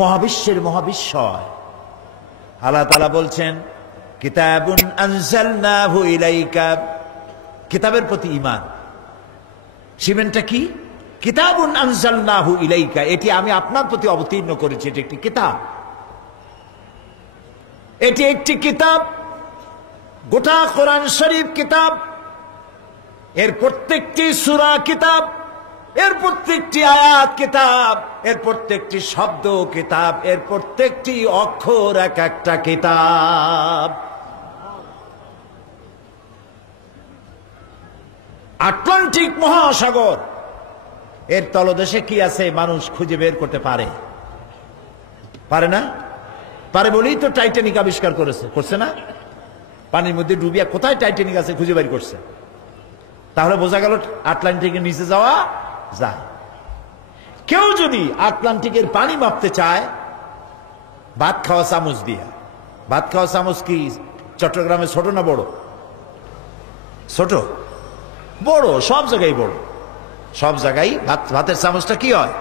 মহাবিশ্বের মহাবিশ্বয়। আল্লাহ তাআলা বলছেন কিতাবুন আনজালনাহু ইলাইকা, কিতাবের প্রতি ঈমান। শিবেনটা কি? কিতাবুন আনজালনাহু ইলাইকা, এটি আমি আপনার প্রতি অবতীর্ণ করেছি। এটি একটি কিতাব, এটি একটি কিতাব, গোটা কোরআন শরীফ কিতাব। এর প্রত্যেকটি সূরা কিতাব, এর প্রত্যেকটি আয়াত কিতাব, এর প্রত্যেকটি শব্দ কিতাব, এর প্রত্যেকটি অক্ষর এক একটা কিতাব। আটলান্টিক মহাসাগর, এর তলদেশে কি আছে মানুষ খুঁজে বের করতে পারে? পারে না? পারে বলেই তো টাইটানিক আবিষ্কার করছে না? পানির মধ্যে ডুবিয়া কোথায় টাইটানিক আছে খুঁজে বের করছে। তাহলে বোঝা গেল আটলান্টিকের নিচে যাওয়া যায়। কেউ যদি আটলান্টিকের পানি মাপতে চায় ভাত খাওয়া চামচ দিয়া, ভাত খাওয়া চামচ কি চট্টগ্রামে ছোট না বড়? ছোট? বড়, সব জায়গায় বড়। সব জায়গায় ভাতের চামচটা কি হয়?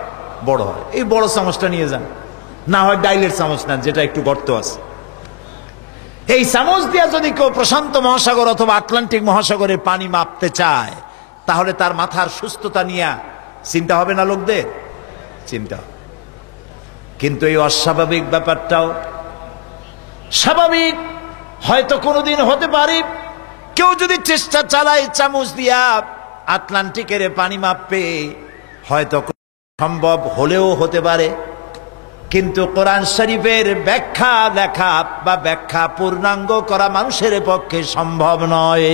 বড় হয়। এই বড় চামচটা নিয়ে যান, না হয় ডাইলের চামচ নেন যেটা একটু গর্ত আছে। এই চামচ দিয়া যদি কেউ প্রশান্ত মহাসাগর অথবা আটলান্টিক মহাসাগরের পানি মাপতে চায়, তাহলে তার মাথার সুস্থতা নিয়ে চিন্তা হবে না লোকদের? চিন্তা। কিন্তু এই অস্বাভাবিক ব্যাপারটাও স্বাভাবিক হয়তো কোনোদিন হতে পারে। কেউ যদি চেষ্টা চালায় চামচ দিয়া আটলান্টিকের পানি মাপবে, হয়তো সম্ভব হলেও হতে পারে। কিন্তু কোরআন শরীফের ব্যাখ্যা লেখা বা ব্যাখ্যা পূর্ণাঙ্গ করা মানুষের পক্ষে সম্ভব নয়।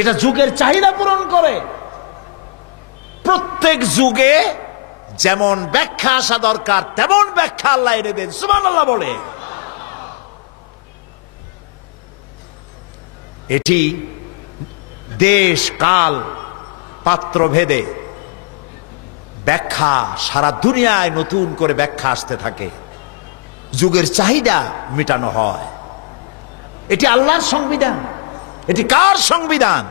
এটা যুগের চাহিদা পূরণ করে। প্রত্যেক যুগে যেমন ব্যাখ্যা আসা দরকার তেমন ব্যাখ্যা আল্লাহ এনে দেন। সুবহানাল্লাহ বলে। এটি দেশ কাল পাত্র ভেদে ব্যাখ্যা, সারা দুনিয়ায় নতুন করে ব্যাখ্যা আসতে থাকে, যুগের চাহিদা মেটানো হয়। এটি আল্লাহর সংবিধান। এটি কার সংবিধান?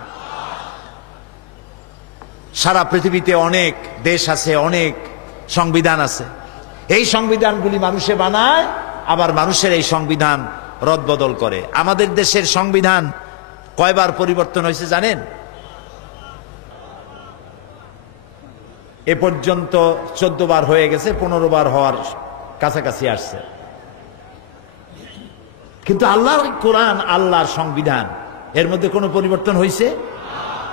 সারা পৃথিবীতে অনেক দেশ আছে, অনেক সংবিধান আছে। এই সংবিধানগুলি মানুষে বানায়, আবার মানুষের এই সংবিধান রদবদল করে। আমাদের দেশের সংবিধান কয়বার পরিবর্তন হয়েছে জানেন? এ পর্যন্ত 14 বার হয়ে গেছে, 15 বার হওয়ার কাছাকাছি আসছে। কিন্তু আল্লাহর কোরআন, আল্লাহর সংবিধান, এর মধ্যে কোনো পরিবর্তন হয়েছে?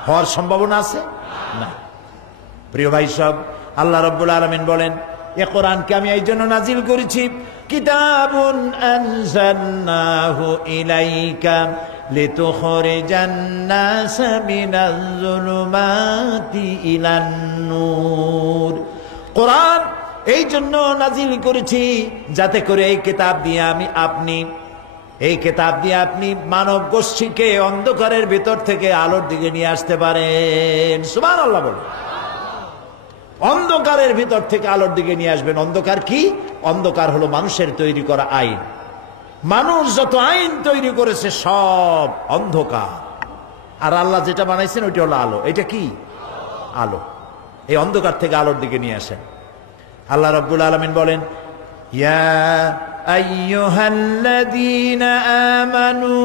হওয়ার সম্ভাবনা আছে না। প্রিয় ভাই সব, আল্লাহ রাব্বুল আলামিন বলেন এ কোরআনকে আমি এই জন্য নাজিল করেছি, কিতাবুন আনজালনাহু ইলাইকা লিতুখরিজান নাসা মিনাজ যুলুমাতি ইলান নূর। কোরআন এই জন্য নাজিল করেছি যাতে করে এই কিতাব দিয়ে আপনি মানব গোষ্ঠীকে অন্ধকারের ভিতর থেকে আলোর দিকে নিয়ে আসতে পারেন। সুবহানাল্লাহ বলে। অন্ধকারের ভিতর থেকে আলোর দিকে নিয়ে আসবেন। অন্ধকার কি? অন্ধকার হলো মানুষের তৈরি করা আইন। মানুষ যত আইন তৈরি করেছে সব অন্ধকার, আর আল্লাহ যেটা বানাইছেন ওইটা হলো আলো। এটা কি? আলো। এই অন্ধকার থেকে আলোর দিকে নিয়ে আসেন। আল্লাহ রাব্বুল আলামিন বলেন ইয়া আইয়ুহাল্লাযীনা আমানু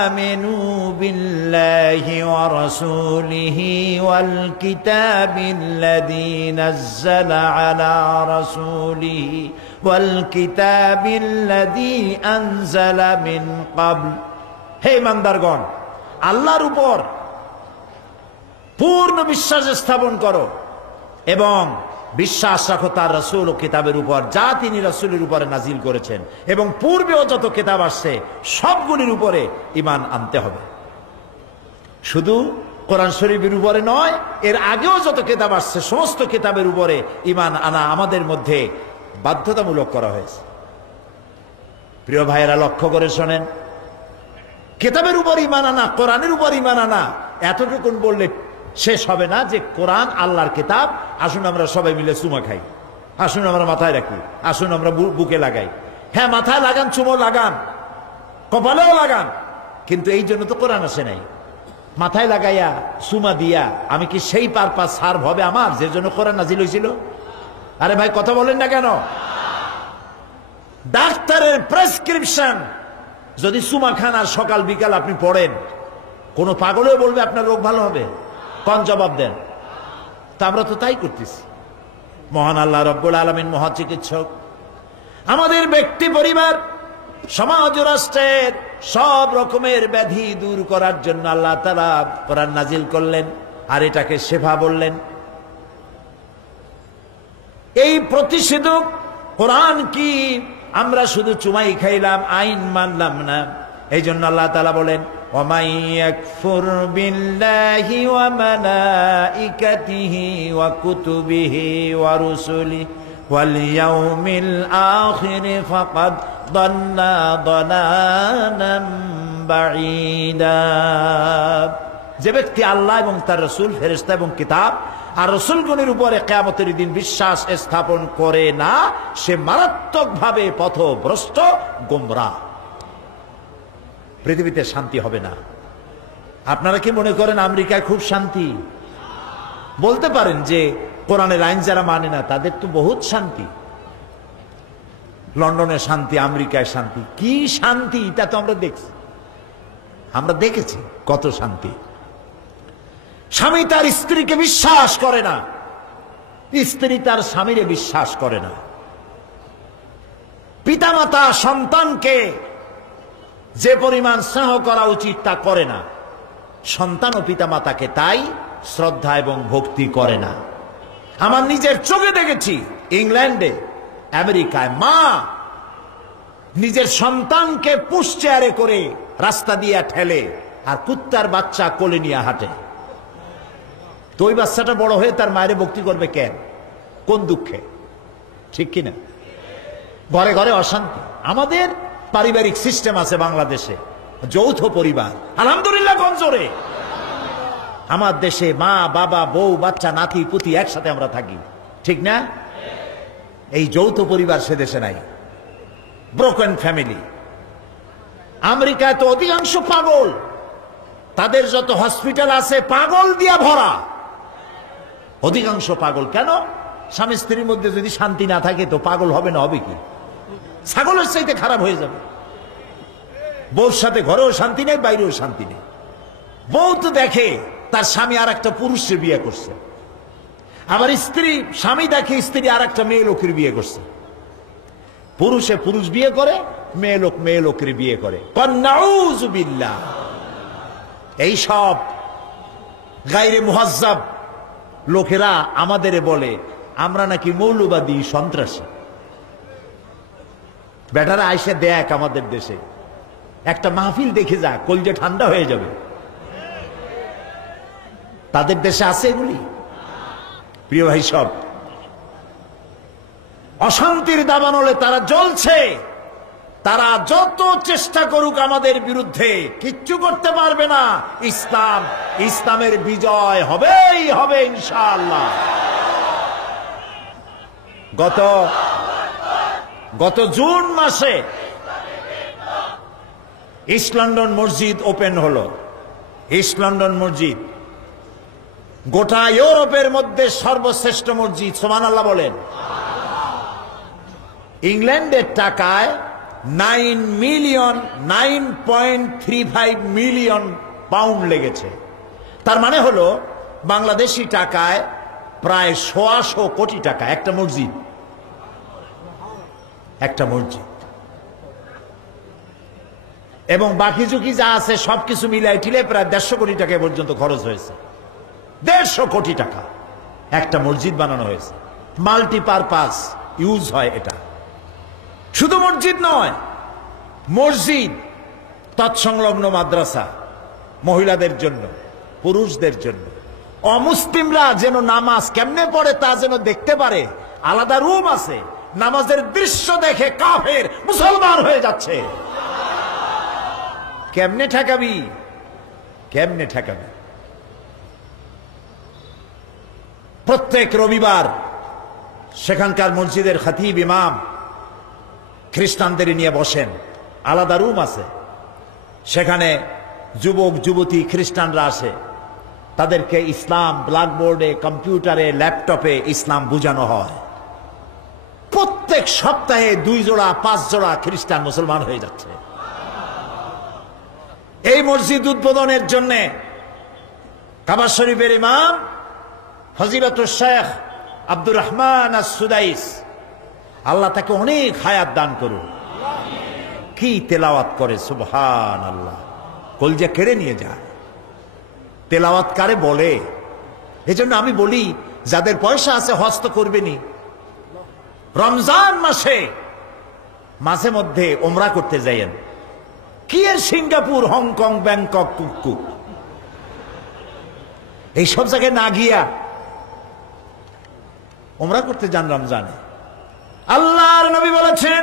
আমিনু বিল্লাহি ওয়া রাসূলিহি ওয়াল কিতাবিল্লাযী নাযালা আলা রাসূলিহি ওয়াল কিতাবিল্লাযী আনজালা মিন ক্বাবল। হে ইমানদারগণ, আল্লাহর উপর পূর্ণ বিশ্বাস স্থাপন করো এবং বিশ্বাস রাখো তার রাসূল ও কিতাবের উপর যা তিনি রাসূলের উপরে নাজিল করেছেন, এবং পূর্বেও যত কিতাব আসছে সবগুলির উপরে ঈমান আনতে হবে। শুধু কোরআন শরীফের উপরে নয়, এর আগেও যত কিতাব আসছে সমস্ত কিতাবের উপরে ঈমান আনা আমাদের মধ্যে বাধ্যতামূলক করা হয়েছে। প্রিয় ভাইয়েরা, লক্ষ্য করে শোনেন, কিতাবের উপর ঈমান আনা, কোরআনের উপর ঈমান আনা, এতটুকুন বললে শেষ হবে না যে কোরআন আল্লাহর কিতাব। আসুন আমরা সবাই মিলে চুমা খাই, আসুন আমরা মাথায় রাখি, আসুন আমরা বুকে লাগাই। হ্যাঁ, মাথায় লাগান, চুমো লাগান, কপালেও লাগান, কিন্তু এই জন্য তো কোরআন আসে নাই। মাথায় লাগাইয়া চুমা দিয়া আমি কি সেই পারপাস সার্ভ হবে আমার যে জন্য কোরআন নাজিল হয়েছিল? আরে ভাই কথা বলেন না কেন? ডাক্তারের প্রেসক্রিপশন যদি সুমা খান আর সকাল বিকাল আপনি পড়েন, কোন পাগলেও বলবে আপনার রোগ ভালো হবে? কোন জবাব দেন? তা আমরা তো তাই করতেছি। মহান আল্লাহ রব্বুল আলামিন মহা চিকিৎসক। আমাদের ব্যক্তি, পরিবার, সমাজ, রাষ্ট্রের সব রকমের ব্যাধি দূর করার জন্য আল্লাহ তাআলা কোরআন নাজিল করলেন, আর এটাকে শেফা বললেন। এই প্রতিষেধক কোরআন কি আমরা শুধু চুমাই খাইলাম, আইন মানলাম না। এই জন্য আল্লাহ তাআলা বলেন, ওয়ামাই ইয়াকফুর বিল্লাহি ওয়া মালাইকাতিহি ওয়া কুতুবিহি ওয়া রুসুলিহি ওয়াল ইয়াউমিল আখির ফাকাদ দাল্লা দালালান বাঈদা। যে ব্যক্তি আল্লাহ এবং তার রাসূল, ফেরেশতা এবং কিতাব আর রাসূলগণের উপরে কিয়ামতের দিন বিশ্বাস স্থাপন করে না, সে মারাত্মকভাবে পথভ্রষ্ট, গোমরাহ। পৃথিবীতে শান্তি হবে না। আপনারা কি মনে করেন আমেরিকায় খুব শান্তি? বলতে পারেন যে কোরআনের আইন যারা মানে না তাদের তো বহুত শান্তি। লন্ডনে শান্তি, আমেরিকায় শান্তি। কি শান্তি তা তো আমরা দেখছি, আমরা দেখেছি কত শান্তি। স্বামী তার স্ত্রীকে বিশ্বাস করে না, স্ত্রী তার স্বামীরে বিশ্বাস করে না। পিতামাতা সন্তানকে যে পরিমাণ স্নেহ করা উচিত তা করে না, সন্তান ও পিতামাতাকে তাই শ্রদ্ধা এবং ভক্তি করে না। আমার নিজের চোখে দেখেছি, ইংল্যান্ডে, আমেরিকায় মা নিজের সন্তানকে পুশ চেয়ারে করে রাস্তা দিয়ে ঠেলে আর কুত্তার বাচ্চা কোলে নিয়ে হাঁটে। তো ওই বাচ্চাটা বড় হয়ে তার মায়ের ভক্তি করবে কেন? কোন দুঃখে? ঠিক কিনা? ঘরে ঘরে অশান্তি। আমাদের পারিবারিক সিস্টেম আছে বাংলাদেশে, যৌথ পরিবার, আলহামদুলিল্লাহ গঞ্জরে। আমার দেশে মা, বাবা, বউ, বাচ্চা, নাতি, পুতি একসাথে আমরা থাকি, ঠিক না? এই যৌথ পরিবার সে দেশে নাই, ব্রোকেন ফ্যামিলি। আমেরিকায় তো অধিকাংশ পাগল, তাদের যত হসপিটাল আছে পাগল দিয়া ভরা, অধিকাংশ পাগল। কেন? স্বামী স্ত্রীর মধ্যে যদি শান্তি না থাকে তো পাগল হবে না, হবে কি? ছাগলের চাইতে খারাপ হয়ে যাবে। বউর সাথে ঘরেও শান্তি নেই, বাইরেও শান্তি নেই। বউ তো দেখে তার স্বামী আর একটা পুরুষের বিয়ে করছে, আবার স্বামী দেখে স্ত্রী আর একটা মেয়ে লোকের বিয়ে করছে। পুরুষে পুরুষ বিয়ে করে, মেয়ে লোক মেয়ে লোকের বিয়ে করে। নাউযুবিল্লাহ। এই সব গায়রে মুহাজ্জাব লোকেরা আমাদের বলে আমরা নাকি মৌলবাদী, সন্ত্রাসী। বেটারা আইসে দেখ আমাদের দেশে একটা মাহফিল দেখে যা, কলজে ঠান্ডা হয়ে যাবে। তাদের দেশে আছে এগুলি? প্রিয় ভাই, সব অশান্তির দাবানলে তারা জ্বলছে। তারা যত চেষ্টা করুক আমাদের বিরুদ্ধে কিচ্ছু করতে পারবে না। ইসলামের বিজয় হবেই হবে ইনশাআল্লাহ। গত জুন মাসে ইস্ট লন্ডন মসজিদ ওপেন হলো। ইস্ট লন্ডন মসজিদ গোটা ইউরোপের মধ্যে সর্বশ্রেষ্ঠ মসজিদ, সুবহানাল্লাহ বলেন। ইংল্যান্ডের টাকায় 9.35 মিলিয়ন পাউন্ড লেগেছে। তার মানে হলো বাংলাদেশি টাকায় প্রায় 100 কোটি টাকা একটা মসজিদ। এবং বাকি ঝুঁকি যা আছে সবকিছু মিলাই টিলে প্রায় 150 কোটি টাকা পর্যন্ত খরচ হয়েছে। 150 কোটি টাকা একটা মসজিদ বানানো হয়েছে। মাল্টিপারপাস ইউজ হয় এটা। শুধু মসজিদ নয়, মসজিদ তৎসংলগ্ন মাদ্রাসা, মহিলাদের জন্য, পুরুষদের জন্য। অমুসলিমরা যেন নামাজ কেমনে পড়ে তা যেন দেখতে পারে, আলাদা রুম আছে। নামাজের দৃশ্য দেখে কাফের মুসলমান হয়ে যাচ্ছে। কেমনে ঠেকাবি? প্রত্যেক রবিবার সেখানকার মসজিদের খতিব ইমাম খ্রিস্টানদের নিয়ে বসেন, আলাদা রুম আছে। সেখানে যুবক যুবতী খ্রিস্টানরা আসে, তাদেরকে ইসলাম ব্ল্যাকবোর্ডে, কম্পিউটারে, ল্যাপটপে ইসলাম বোঝানো হয়। প্রত্যেক সপ্তাহে 2 জোড়া 5 জোড়া খ্রিস্টান মুসলমান হয়ে যাচ্ছে। এই মসজিদ উদ্বোধনের জন্য কাবা শরীফের ইমাম ফজিলতুল শেখ আব্দুর রহমান আস-সুদাইস, আল্লাহ তাকে অনেক হায়াত দান করুন, কি তেলাওয়াত করে সুবহানাল্লাহ, কলজা কেড়ে নিয়ে যায়। তেলাওয়াত কারে বলে? এজন্য আমি বলি যাদের পয়সা আছে হজ তো করবেনই, রমজান মাসে মাঝে মধ্যে ওমরা করতে যাইয়েন। কি এর সিঙ্গাপুর, হংকং, ব্যাংকক, কুককুক এইসব জায়গায় না গিয়া ওমরা করতে যান রমজানে। আল্লাহর নবী বলেছেন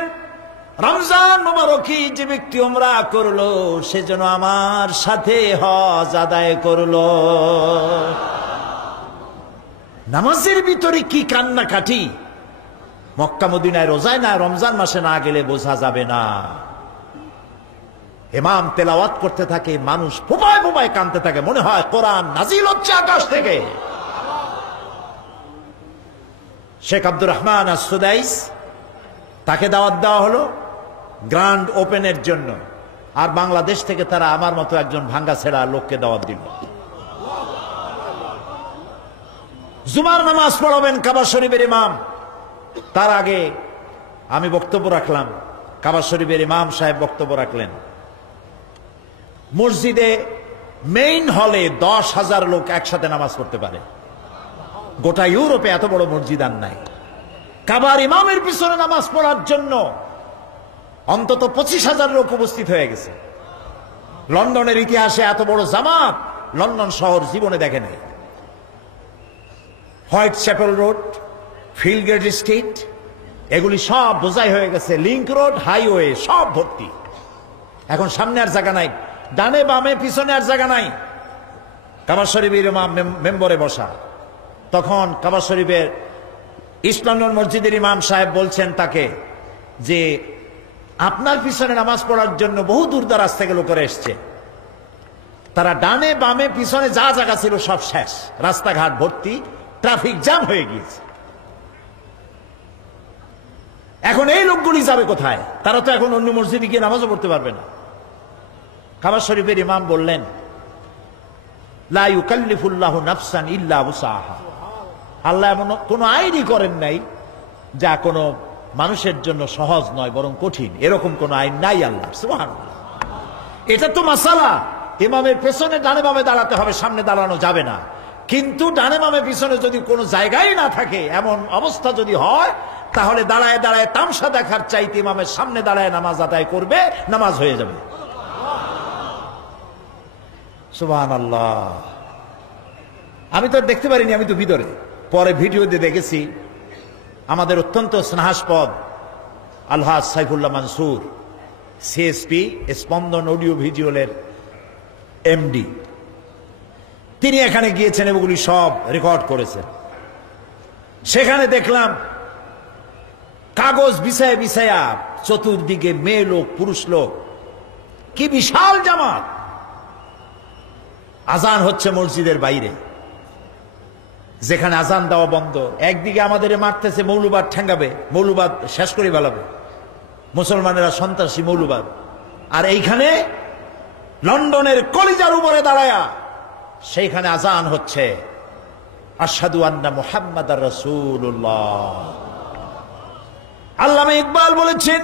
রমজান মুবারকি যে ব্যক্তি ওমরা করলো সে যেন আমার সাথে হজ আদায় করলো। নামাজের ভিতরে কি কান্নাকাটি, মক্কা মদিনায় রোজায় না রমজান মাসে না গেলে বোঝা যাবে না। ইমাম তেলাওয়াত করতে থাকে, মানুষ ফোঁপায় ফোঁপায় কাঁদতে থাকে, মনে হয় কোরআন নাজিল হচ্ছে আকাশ থেকে। শেখ আব্দুর রহমান আস-সুদাইস, তাকে দাওয়াত দেওয়া হলো গ্র্যান্ড ওপেনের জন্য, আর বাংলাদেশ থেকে তারা আমার মতো একজন ভাঙ্গা ছেড়া লোককে দাওয়াত দিল। জুমার নামাজ পড়াবেন কাবা শরীফের ইমাম। তার আগে আমি বক্তব্য রাখলাম, কাবা শরীফের ইমাম সাহেব বক্তব্য রাখলেন। মসজিদে মেইন হলে 10,000 লোক একসাথে নামাজ পড়তে পারে। গোটা ইউরোপে এত বড় মসজিদ আর নাই। কাবার ইমামের পিছনে নামাজ পড়ার জন্য অন্তত 25,000 লোক উপস্থিত হয়ে গেছে। লন্ডনের ইতিহাসে এত বড় জামাত লন্ডন শহর জীবনে দেখে নাই। হোয়াইট চ্যাপেল রোড, ফিল্ডগেট স্ট্রিট, এগুলি সব বোঝাই হয়ে গেছে। লিংক রোড, হাইওয়ে সব ভর্তি। এখন সামনে আর জায়গা নাই, ডানে বামে পিছনে আর জায়গা নাই। কাবা শরীফের ইমাম মেম্বরে বসা। তখন কাবা শরীফের ইস্ট লন্ডন মসজিদের ইমাম সাহেব বলছেন তাকে যে আপনার পিছনে নামাজ পড়ার জন্য বহু দূর দরাজ থেকে লোকেরা এসছে। তারা ডানে বামে পিছনে যা জায়গা ছিল সব শেষ, রাস্তাঘাট ভর্তি, ট্রাফিক জ্যাম হয়ে গিয়েছে। এখন এই লোকগুলি যাবে কোথায়? তারা তো এখন অন্য মসজিদে গিয়ে নামাজও পড়তে পারবে না। কাবা শরীফের ইমাম বললেন লা ইউকাল্লিফুল্লাহু নাফসান ইল্লা উসাহা। আল্লাহ এমন কোন আইনই করেন নাই যা কোনো মানুষের জন্য সহজ নয় বরং কঠিন, এরকম কোন আইন নাই আল্লাহ। সুবহানাল্লাহ। এটা তো মাসালা। ইমামের পেছনে ডানে বামে দাঁড়াতে হবে, সামনে দাঁড়ানো যাবে না। কিন্তু ডানে বামে পিছনে যদি কোনো জায়গায় না থাকে, এমন অবস্থা যদি হয়, তাহলে দাঁড়ায় দাঁড়ায় তামসা দেখার চাইতে ইমামের সামনে দাঁড়ায় নামাজ আদায় করবে, নামাজ হয়ে যাবে। সুবহানাল্লাহ। আমি তো দেখতে পারিনি, আমি তো ভিতরে, পরে ভিডিওতে দেখেছি। আমাদের অত্যন্ত স্নেহাস্পদ আলহাজ সাইফুল্লাহ মানসুর, সিএসপি স্পন্দন অডিও ভিজুয়ালের এমডি, তিনি এখানে গিয়েছেন, এগুলি সব রেকর্ড করেছেন। সেখানে দেখলাম কাগজ বিছায়া বিছায়া চতুর্দিকে মেয়ে লোক, পুরুষ লোক, কি বিশাল জামাত। আজান হচ্ছে মসজিদের বাইরে, যেখানে আজান দেওয়া বন্ধ। একদিকে আমাদের মারতেছে মৌলবাদ, ঠেঙ্গাবে, মৌলবাদ শেষ করে ফেলাবে, মুসলমানেরা সন্ত্রাসী মৌলবাদ। আর এইখানে লন্ডনের কলিজার উপরে দাঁড়ায়া সেইখানে আজান হচ্ছে আশহাদু আন্না মুহাম্মাদার রাসূলুল্লাহ। আল্লামা ইকবাল বলেছেন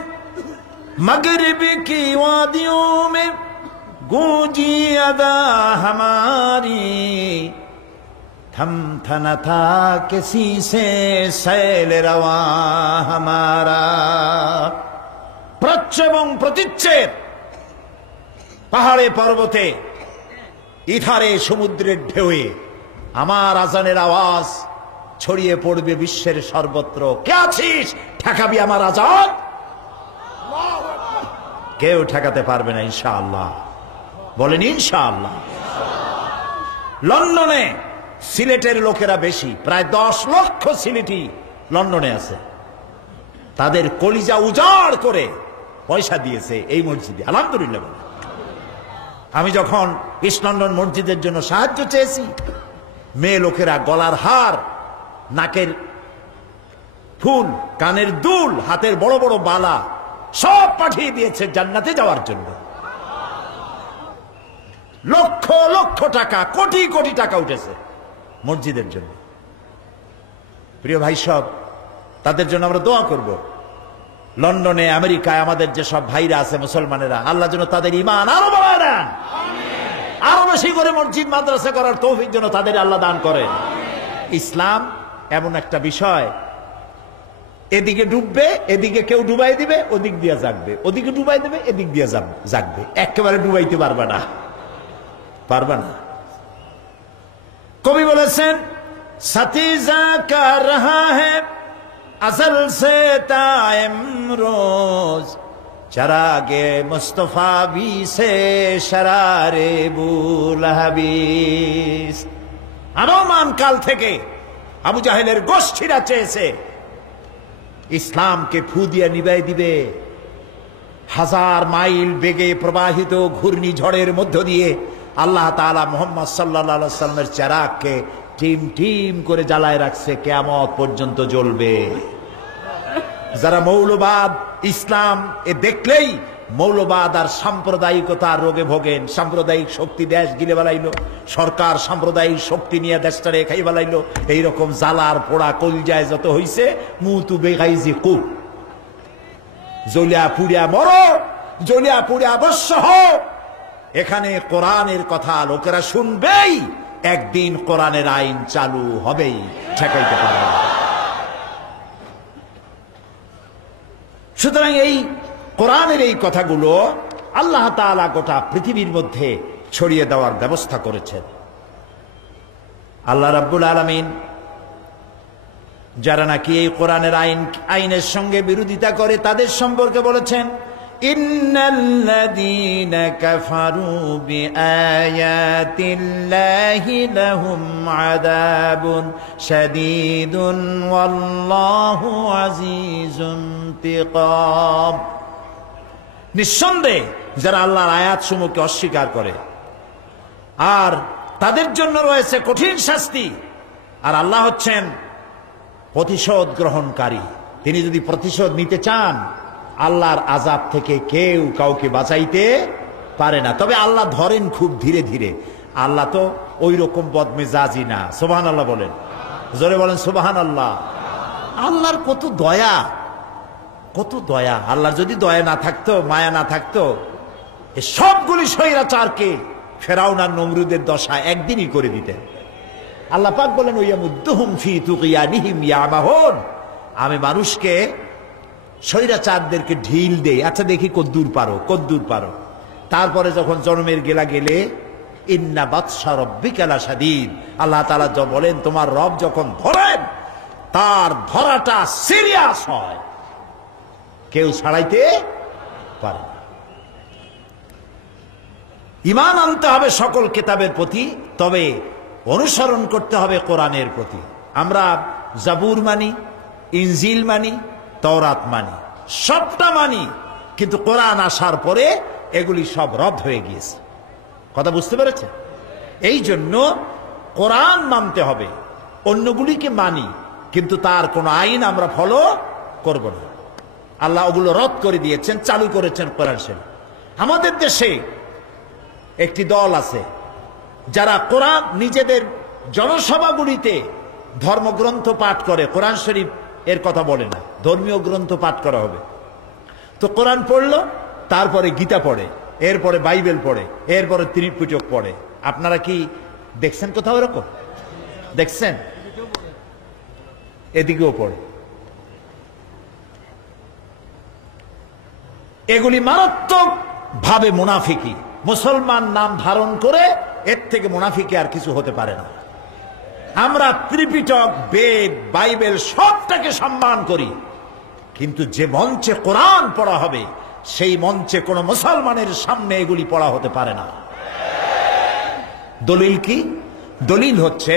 মাগরিব কি ওয়াদিयों में गूंजी अदा हमारी, थम थना था किसी से सैल रवा हमारा। প্রাচ্য এবং প্রতীচ্যের পাহাড়ে পর্বতে, ইথারে সমুদ্রের ঢেউয়ে আমার আজানের আওয়াজ ছড়িয়ে পড়বে বিশ্বের সর্বত্র। কে আছিস ঠেকাবি আমার আজান? কেউ ঠেকাতে পারবে না ইনশাআল্লাহ। বলেন ইনশাআল্লাহ। লন্ডনে সিলেটের লোকেরা বেশি, প্রায় 10 লক্ষ সিলেটি লন্ডনে আছে। তাদের কলিজা উজাড় করে পয়সা দিয়েছে এই মসজিদে, আলহামদুলিল্লাহ। আমি যখন ইস্ট লন্ডন মসজিদের জন্য সাহায্য চেয়েছি, মেয়ে লোকেরা গলার হার, নাকের ফুল, কানের দুল, হাতের বড় বড় বালা সব পাঠিয়ে দিয়েছে জান্নাতে যাওয়ার জন্য। লক্ষ লক্ষ টাকা, কোটি কোটি টাকা উঠেছে মসজিদের জন্য। প্রিয় ভাই সব, তাদের জন্য আমরা দোয়া করব। লন্ডনে, আমেরিকায় আমাদের যে সব ভাইরা আছে মুসলমানেরা, আল্লাহ যেন তাদের ঈমান আরো বাড়ায় দেন, আরো বেশি করে মসজিদ মাদ্রাসা করার তৌফিক যেন তাদের আল্লাহ দান করেন। ইসলাম এমন একটা বিষয়, এদিকে ডুববে, এদিকে কেউ ডুবাই দিবে, ওদিক দিয়ে জাগবে, ওদিকে ডুবাই দেবে, এদিক দিয়ে জাগবে, একেবারে ডুবাইতে পারবে না, পারবে না। কবি বলেছেন, সতীজা কা রহা হ্যায় असल से ताइम रोज चरागे मुस्तफा भी से शरारे बुलहबीस। আরমান কাল থেকে আবু জাহেলের গোষ্ঠীরা চেয়েছে ইসলামকে ফু দিয়ে নিভাই দিবে। হাজার মাইল বেগে প্রবাহিত ঘূর্ণিঝড়ের মধ্য দিয়ে আল্লাহ তাআলা মুহাম্মদ সাল্লাল্লাহু আলাইহি ওয়াসাল্লামের চেরাগকে টিম টিম করে জ্বালায় রাখছে, কিয়ামত পর্যন্ত জ্বলবে। যারা মৌলবাদ, ইসলাম এ দেখলেই মৌলবাদ আর সাম্প্রদায়িকতার রোগে ভোগেন। সাম্প্রদায়িক শক্তি দেশ গিলে বেলাইলো, সরকার সাম্প্রদায়িক শক্তি নিয়ে দেশটা রেখাই বেলাইলো। এইরকম জ্বালার পোড়া কলজায় যত হইছে, মুতু বেগাইজি কুপ, জ্বলিয়া পুড়িয়া মরো, জ্বলিয়া পুড়িয়া অবশ্য হও। এখানে কোরআনের কথা লোকেরা শুনবেই, একদিন কোরআনের আইন চালু হবেই, ঠেকাইতে পারে না। সুতরাং এই কোরআনের এই কথাগুলো আল্লাহ তাআলা গোটা পৃথিবীর মধ্যে ছড়িয়ে দেওয়ার ব্যবস্থা করেছেন। আল্লাহ রাব্বুল আলামিন যারা নাকি এই কোরআনের আইনের সঙ্গে বিরোধিতা করে তাদের সম্পর্কে বলেছেন, ইন্নাল্লাযীনা কাফারু বিআয়াতিল্লাহি লাহুম আযাবুন শাদীদুন ওয়াল্লাহু আজিজুন ইনতিকাম। নিঃসন্দেহে যারা আল্লাহর আয়াতসমূহকে অস্বীকার করে আর তাদের জন্য রয়েছে কঠিন শাস্তি। আর আল্লাহ হচ্ছেন প্রতিশোধ গ্রহণকারী। তিনি যদি প্রতিশোধ নিতে চান, আল্লাহর আযাব থেকে কেউ কাউকে বাঁচাইতে পারে না। তবে আল্লাহ ধরেন খুব ধীরে ধীরে। আল্লাহ তো ওই রকম বদমেজাজি না। সুবহানাল্লাহ বলেন, জোরে বলেন সুবহানাল্লাহ। আল্লাহর কত দয়া, কত দয়া। আল্লাহর যদি দয়া না থাকতো, মায়া না থাকতো, এই সবগুলি স্বৈরাচারকে ফেরাউন আর নমরুদের দশা একদিনই করে দিতেন। আল্লাহ পাক বলেন, ওয়ায়ামুদ্দুহুম ফি তুগয়ানিহিম ইয়ামাহুন, আমি মানুষকে স্বৈরাচারদেরকে ঢিল দেই, আচ্ছা দেখি কদ্দূর পারো, কদ্দূর পারো। তারপরে যখন জন্মের গেলা গেলে, ইন্না বাতশা রাব্বিকা লাশাদীদ, আল্লাহ তাআলা বলেন তোমার রব যখন ধরেন তার ধরাটা সিরিয়াস হয়, কেউ ছাড়াইতে পারে না। ঈমান আনতে হবে সকল কিতাবের প্রতি, তবে অনুসরণ করতে হবে কোরআনের প্রতি। আমরা জাবুর মানি, ইনজিল মানি, তাওরাত মানি, সবটা মানি, কিন্তু কোরআন আসার পরে এগুলি সব রদ হয়ে গিয়েছে। কথা বুঝতে পেরেছে? এই জন্য কোরআন মানতে হবে, অন্যগুলিকে মানি কিন্তু তার কোন আইন আমরা ফলো করব না। আল্লাহ ওগুলো রদ করে দিয়েছেন, চালু করেছেন কোরআন শরীফ। আমাদের দেশে একটি দল আছে যারা কোরআন নিজেদের জনসভাগুলিতে ধর্মগ্রন্থ পাঠ করে, কোরআন শরীফ এর কথা বলে না, ধর্মীয় গ্রন্থ পাঠ করা হবে। তো কোরআন পড়লো, তারপরে গীতা পড়ে, এরপরে বাইবেল পড়ে, এরপরে ত্রিপিটক পড়ে। আপনারা কি দেখছেন কোথাও এরকম? দেখছেন? এদিকেও পড়ে। এগুলি মারাত্মক ভাবে মুনাফিকি। মুসলমান নাম ধারণ করে এর থেকে মুনাফিকি আর কিছু হতে পারে না। আমরা ত্রিপিটক, বেদ, বাইবেল সবটাকে সম্মান করি, কিন্তু যে মঞ্চে কোরআন পড়া হবে সেই মঞ্চে কোন মুসলমানের সামনে এগুলি পড়া হতে পারে না। দলিল কি? দলিল হচ্ছে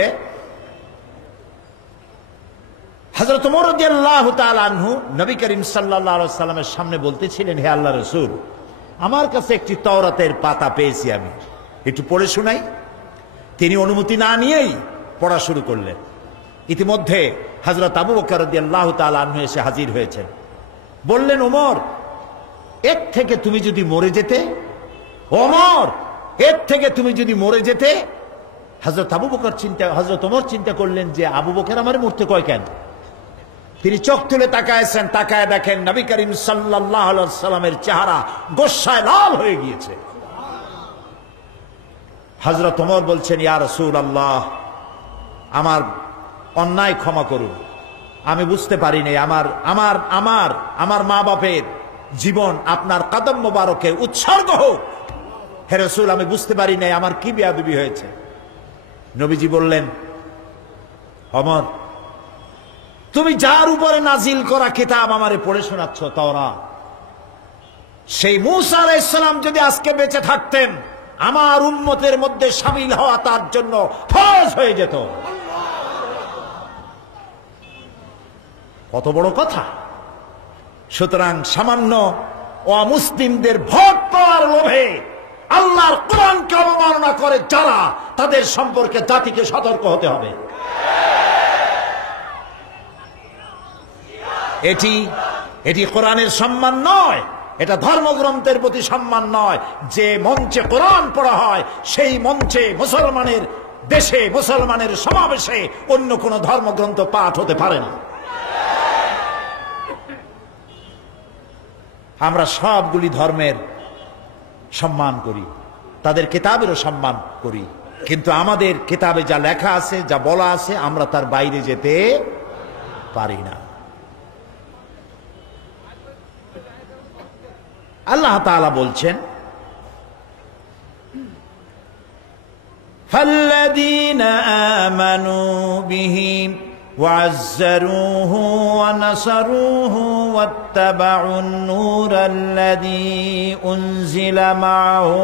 হযরত ওমর রাদিয়াল্লাহু তাআলা আনহু নবী করিম সাল্লাল্লাহু আলাইহি ওয়াসাল্লামের সামনে বলতেছিলেন, হে আল্লাহর রাসূল, আমার কাছে একটি তাওরাতের পাতা পেয়েছি, আমি একটু পড়ে শোনাই। তিনি অনুমতি না নিয়েই পড়া শুরু করলেন। ইতিমধ্যে হযরত আবু বকর রাদিয়াল্লাহু তাআলা আনহু এসে হাজির হয়েছেন। বললেন, ওমর, এর থেকে তুমি যদি মরে যেতে, ওমর, এর থেকে তুমি যদি মরে যেতে। হযরত ওমর চিন্তা করলেন যে আবু বকর আমার মরতে কয় কেন? তিনি চোখ তুলে তাকায়ছেন, তাকায় দেখেন নবী করিম সাল্লাল্লাহু আলাইহি ওয়াসাল্লামের চেহারা গোস্সায় লাল হয়ে গিয়েছে। হযরত ওমর বলছেন, ইয়া রাসূলুল্লাহ, আমার অন্যায় ক্ষমা করুন, আমি বুঝতে পারিনি, আমার মা বাপের জীবন আপনার কদম মোবারকে উৎসর্গ হোক। হে রাসূল, আমি বুঝতে পারি নাই আমার কি বেয়াদবি হয়েছে। নবীজি বললেন, ওমর, তুমি যার উপরে নাজিল করা কিতাব আমারে পড়ে শোনাচ্ছ তাওরাত, সেই মূসা আলাইহিস সালাম যদি আজকে বেঁচে থাকতেন, আমার উম্মতের মধ্যে শামিল হওয়া তার জন্য ফরজ হয়ে যেত। কত বড় কথা! সুতরাং সামান্য অমুসলিমদের ভোট পাওয়ার লোভে আল্লাহর কোরআনকে অবমাননা করে যারা, তাদের সম্পর্কে জাতিকে সতর্ক হতে হবে। এটি কোরআনের সম্মান নয়, এটা ধর্মগ্রন্থের প্রতি সম্মান নয়। যে মঞ্চে কোরআন পড়া হয়, সেই মঞ্চে মুসলমানের দেশে, মুসলমানের সমাবেশে অন্য কোন ধর্মগ্রন্থ পাঠ হতে পারে না। আমরা সবগুলি ধর্মের সম্মান করি, তাদের কিতাবেরও সম্মান করি, কিন্তু আমাদের কিতাবে যা লেখা আছে, যা বলা আছে, আমরা তার বাইরে যেতে পারি না। আল্লাহ তাআলা বলছেন, ফাল্লাযীনা আমানু বিহি ওয়া'আজ্জারূহু ওয়া নাসারূহু ওয়াত্তাবাউন নূরাল্লাযী উনজিলা মা'আহু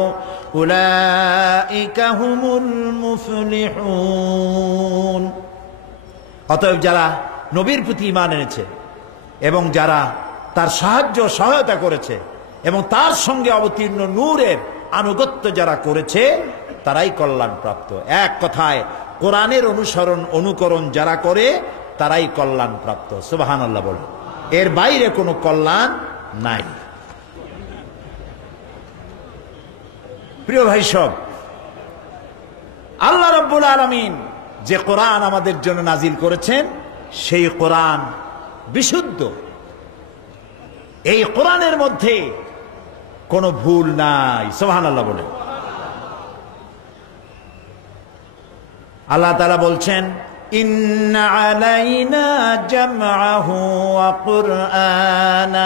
উলাইকা হুমুল মুফলিহুন। অতএব যারা নবীর প্রতি ঈমান এনেছে এবং যারা তার সাহায্য সহায়তা করেছে এবং তার সঙ্গে অবতীর্ণ নূরের আনুগত্য যারা করেছে, তারাই কল্যাণ প্রাপ্ত। এক কথায় কোরআনের অনুকরণ যারা করে, তারাই কল্যাণ প্রাপ্ত। সুবহানাল্লাহ বলে, এর বাইরে কোনো কল্যাণ নাই। প্রিয় ভাই সব, আল্লাহ রাব্বুল আলামিন যে কোরআন আমাদের জন্য নাজিল করেছেন, সেই কোরআন বিশুদ্ধ। এই কোরআনের মধ্যে কোনো ভুল নাই। সুবহানাল্লাহ বলে, আল্লাহ তাআলা বলছেন, ইন্না আলাইনা জামআহু ওয়া কুরআনা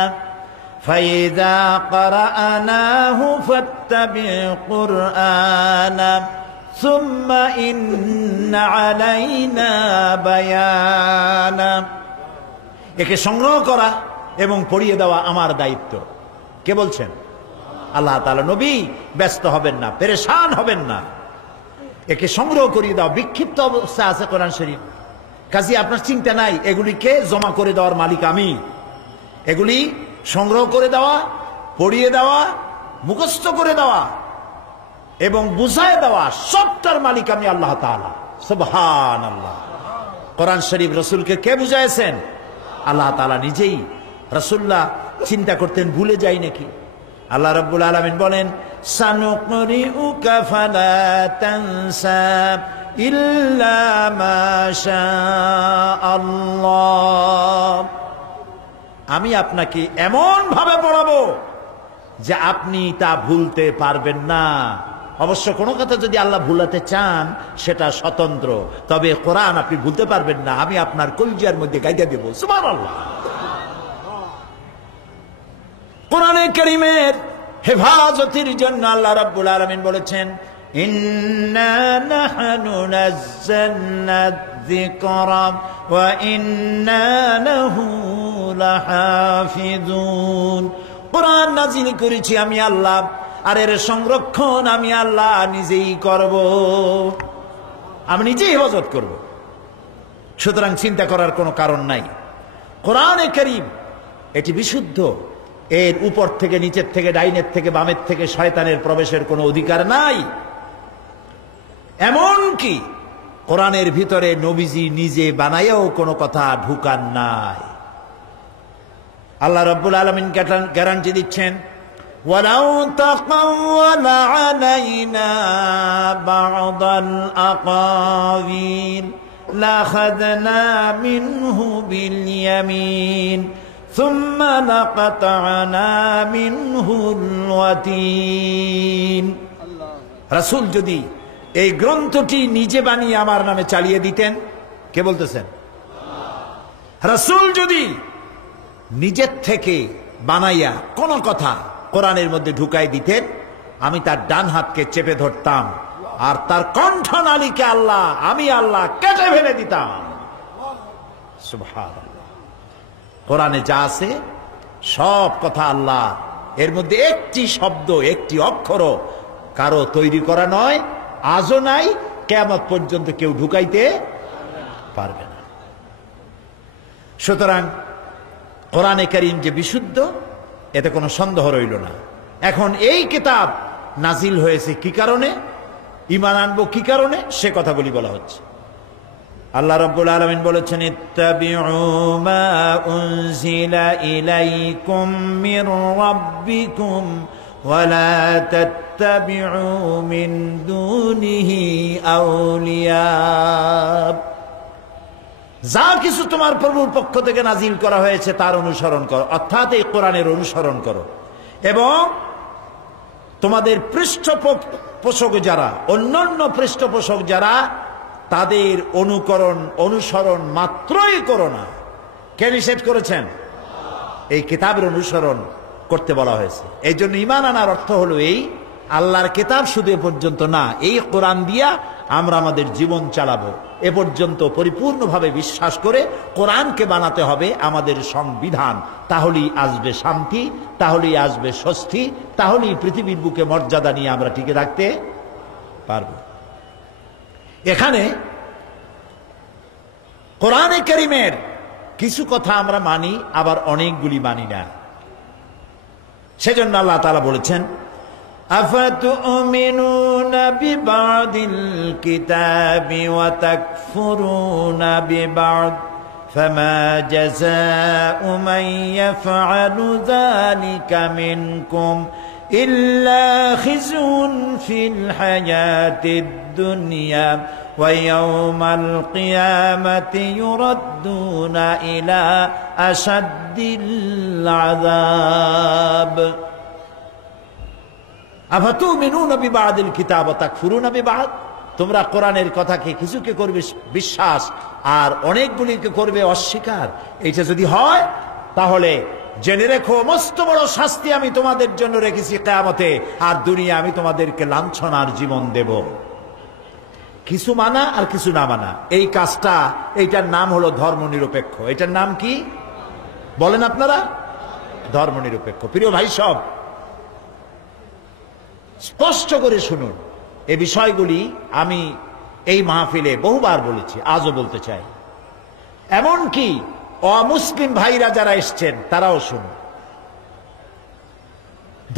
ফাইযা ক্বারা'নাহু ফাত্তাবি' কুরআনা সুম্মা ইন্না আলাইনা বায়ানা। একে সংগ্রহ করা এবং পড়িয়ে দেওয়া আমার দায়িত্ব। কে বলছেন? আল্লাহ তাআলা। নবী ব্যস্ত হবেন না, পেরেশান হবেন না, একে সংগ্রহ করিয়ে দাও। বিক্ষিপ্ত অবস্থা আছে কোরআন শরীফ, কাজী আপনার চিন্তা নাই, এগুলিকে জমা করে দেওয়ার মালিক আমি। এগুলি সংগ্রহ করে দেওয়া, পড়িয়ে দেওয়া, মুখস্থ করে দেওয়া এবং বুঝায় দেওয়া, সবটার মালিক আমি আল্লাহ তাআলা। সুবহানাল্লাহ। কোরআন শরীফ রাসূলকে কে বুঝাইছেন? আল্লাহ তাআলা নিজেই। রাসূলুল্লাহ চিন্তা করতেন ভুলে যাই নাকি? আল্লাহ রাব্বুল আলামিন বলেন, সানুকরিউকা ফালা তানসা ইল্লা মা শাআল্লাহ। আমি আপনাকে এমন ভাবে পড়াবো যে আপনি তা ভুলতে পারবেন না। অবশ্য কোনো কথা যদি আল্লাহ ভুলাতে চান, সেটা স্বতন্ত্র, তবে কোরআন আপনি ভুলতে পারবেন না। আমি আপনার কলিজার মধ্যে গাইদা দেব। সুবহানাল্লাহ। কোরআনে কারীমের হেফাজতের জন্য আল্লাহ রাব্বুল আলামিন বলেছেন, ইন্না নাহনু নাযালনা যিকরা ওয়া ইন্না লাহু লাহাফিজুন। কোরআন নাযিল করেছি আমি আল্লাহ, আর এর সংরক্ষণ আমি আল্লাহ নিজেই করব, আমি নিজেই হেফাজত করব। সুতরাং চিন্তা করার কোনো কারণ নাই। কোরআনে কারীম এটি বিশুদ্ধ। এর উপর থেকে, নিচের থেকে, ডাইনের থেকে, বামের থেকে শয়তানের প্রবেশের কোনো অধিকার নাই। এমনকি কোরআনের ভিতরে নবীজি নিজে বানাইয়াও কোনো কথা ঢুকান নাই। আল্লাহ রাব্বুল আলামিন গ্যারান্টি দিচ্ছেন, ওয়ালাউ তাকাওয়ালা আলাইনা বা'দাল আকাবিল লাখাযনা মিনহু বিল ইয়ামিন সুম্মা লাকাতা'না মিনহুল ওয়াতিন। রাসূল যদি এই গ্রন্থটি নিজে বানিয়ে আমার নামে চালিয়ে দিতেন, কে বলতেছেন? রাসূল যদি নিজের থেকে বানাইয়া কোন কথা কোরআনের মধ্যে ঢুকাই দিতেন, আমি তার ডান হাতকে চেপে ধরতাম আর তার কণ্ঠনালীকে আমি আল্লাহ কেটে ফেলে দিতাম। সুবহানাল্লাহ। কোরআনে যা আছে সব কথা আল্লাহ, এর মধ্যে একটি শব্দ একটি অক্ষরও কারো তৈরি করা নয়, আজও নাই, কিয়ামত পর্যন্ত কেউ ঢুকাইতে পারবে না। সুতরাং কোরআনে কারীম যে বিশুদ্ধ, এতে কোনো সন্দেহ রইল না। এখন এই কিতাব নাজিল হয়েছে কি কারণে, ঈমান আনবো কি কারণে, সে কথাগুলি বলা হচ্ছে। আল্লাহ রাব্বুল আলামিন বলেছেন, ইত্তাবিউ মা উনজিলা ইলাইকুম মির রাব্বিকুম ওয়া লা তাত্তাবিউ মিন দুনিহি আউলিয়া। যা কিছু তোমার প্রভুর পক্ষ থেকে নাজিল করা হয়েছে তার অনুসরণ করো, অর্থাৎ এই কোরআনের অনুসরণ করো, এবং তোমাদের পৃষ্ঠপোষক যারা, অন্যান্য পৃষ্ঠপোষক যারা, তাদের অনুসরণ মাত্রই করো না। কে নিষেধ করেছেন? এই কিতাবের অনুসরণ করতে বলা হয়েছে। এই জন্য ঈমান আনার অর্থ হলো এই, আল্লাহর কিতাব শুধু এ পর্যন্ত না, এই কোরআন দিয়া আমরা আমাদের জীবন চালাবো, এ পর্যন্ত পরিপূর্ণভাবে বিশ্বাস করে কোরআনকে বানাতে হবে আমাদের সংবিধান। তাহলেই আসবে শান্তি, তাহলেই আসবে স্বস্তি, তাহলেই পৃথিবীর বুকে মর্যাদা নিয়ে আমরা টিকে থাকতে পারব। এখানে কোরআনে কারীমের কিছু কথা আমরা মানি, আবার অনেকগুলি মানি না। সেজন্য আল্লাহ তাআলা বলেছেন, আফাতুমিনুনা বিবাদিল কিতাবি ওয়া তাকফুরুনা বিবাদ ফামা জাযাউ মান ইয়াফআলু যালিকা মিনকুম ইল্লা খিজুন ফিল হায়াতিদ দুনিয়া ওয়া ইয়াওমাল কিয়ামাতি ইউরাদ্দুনা ইলা আশাদ্দিল আযাব। আফাতুমিনুনা বিবাদিল কিতাব ওয়া তাকফুরুনা বিবাদ, তোমরা কোরআনের কথাকে কিছুকে করবে বিশ্বাস আর অনেকগুলিকে করবে অস্বীকার। এটা যদি হয় তাহলে জেনে রেখো, মস্ত বড় শাস্তি আমি তোমাদের জন্য রেখেছি কিয়ামতে, আর দুনিয়া আমি তোমাদেরকে লাঞ্ছনার জীবন দেব। কিছু মানা আর কিছু না মানা, এই কাজটা, এইটার নাম হলো ধর্মনিরপেক্ষ। এটার নাম কি বলেন আপনারা? ধর্মনিরপেক্ষ। প্রিয় ভাই সব, স্পষ্ট করে শুনুন, এই বিষয়গুলি আমি এই মাহফিলে বহুবার বলেছি, আজও বলতে চাই। এমনকি অমুসলিম ভাইরা যারা এসছেন তারাও শুনুন।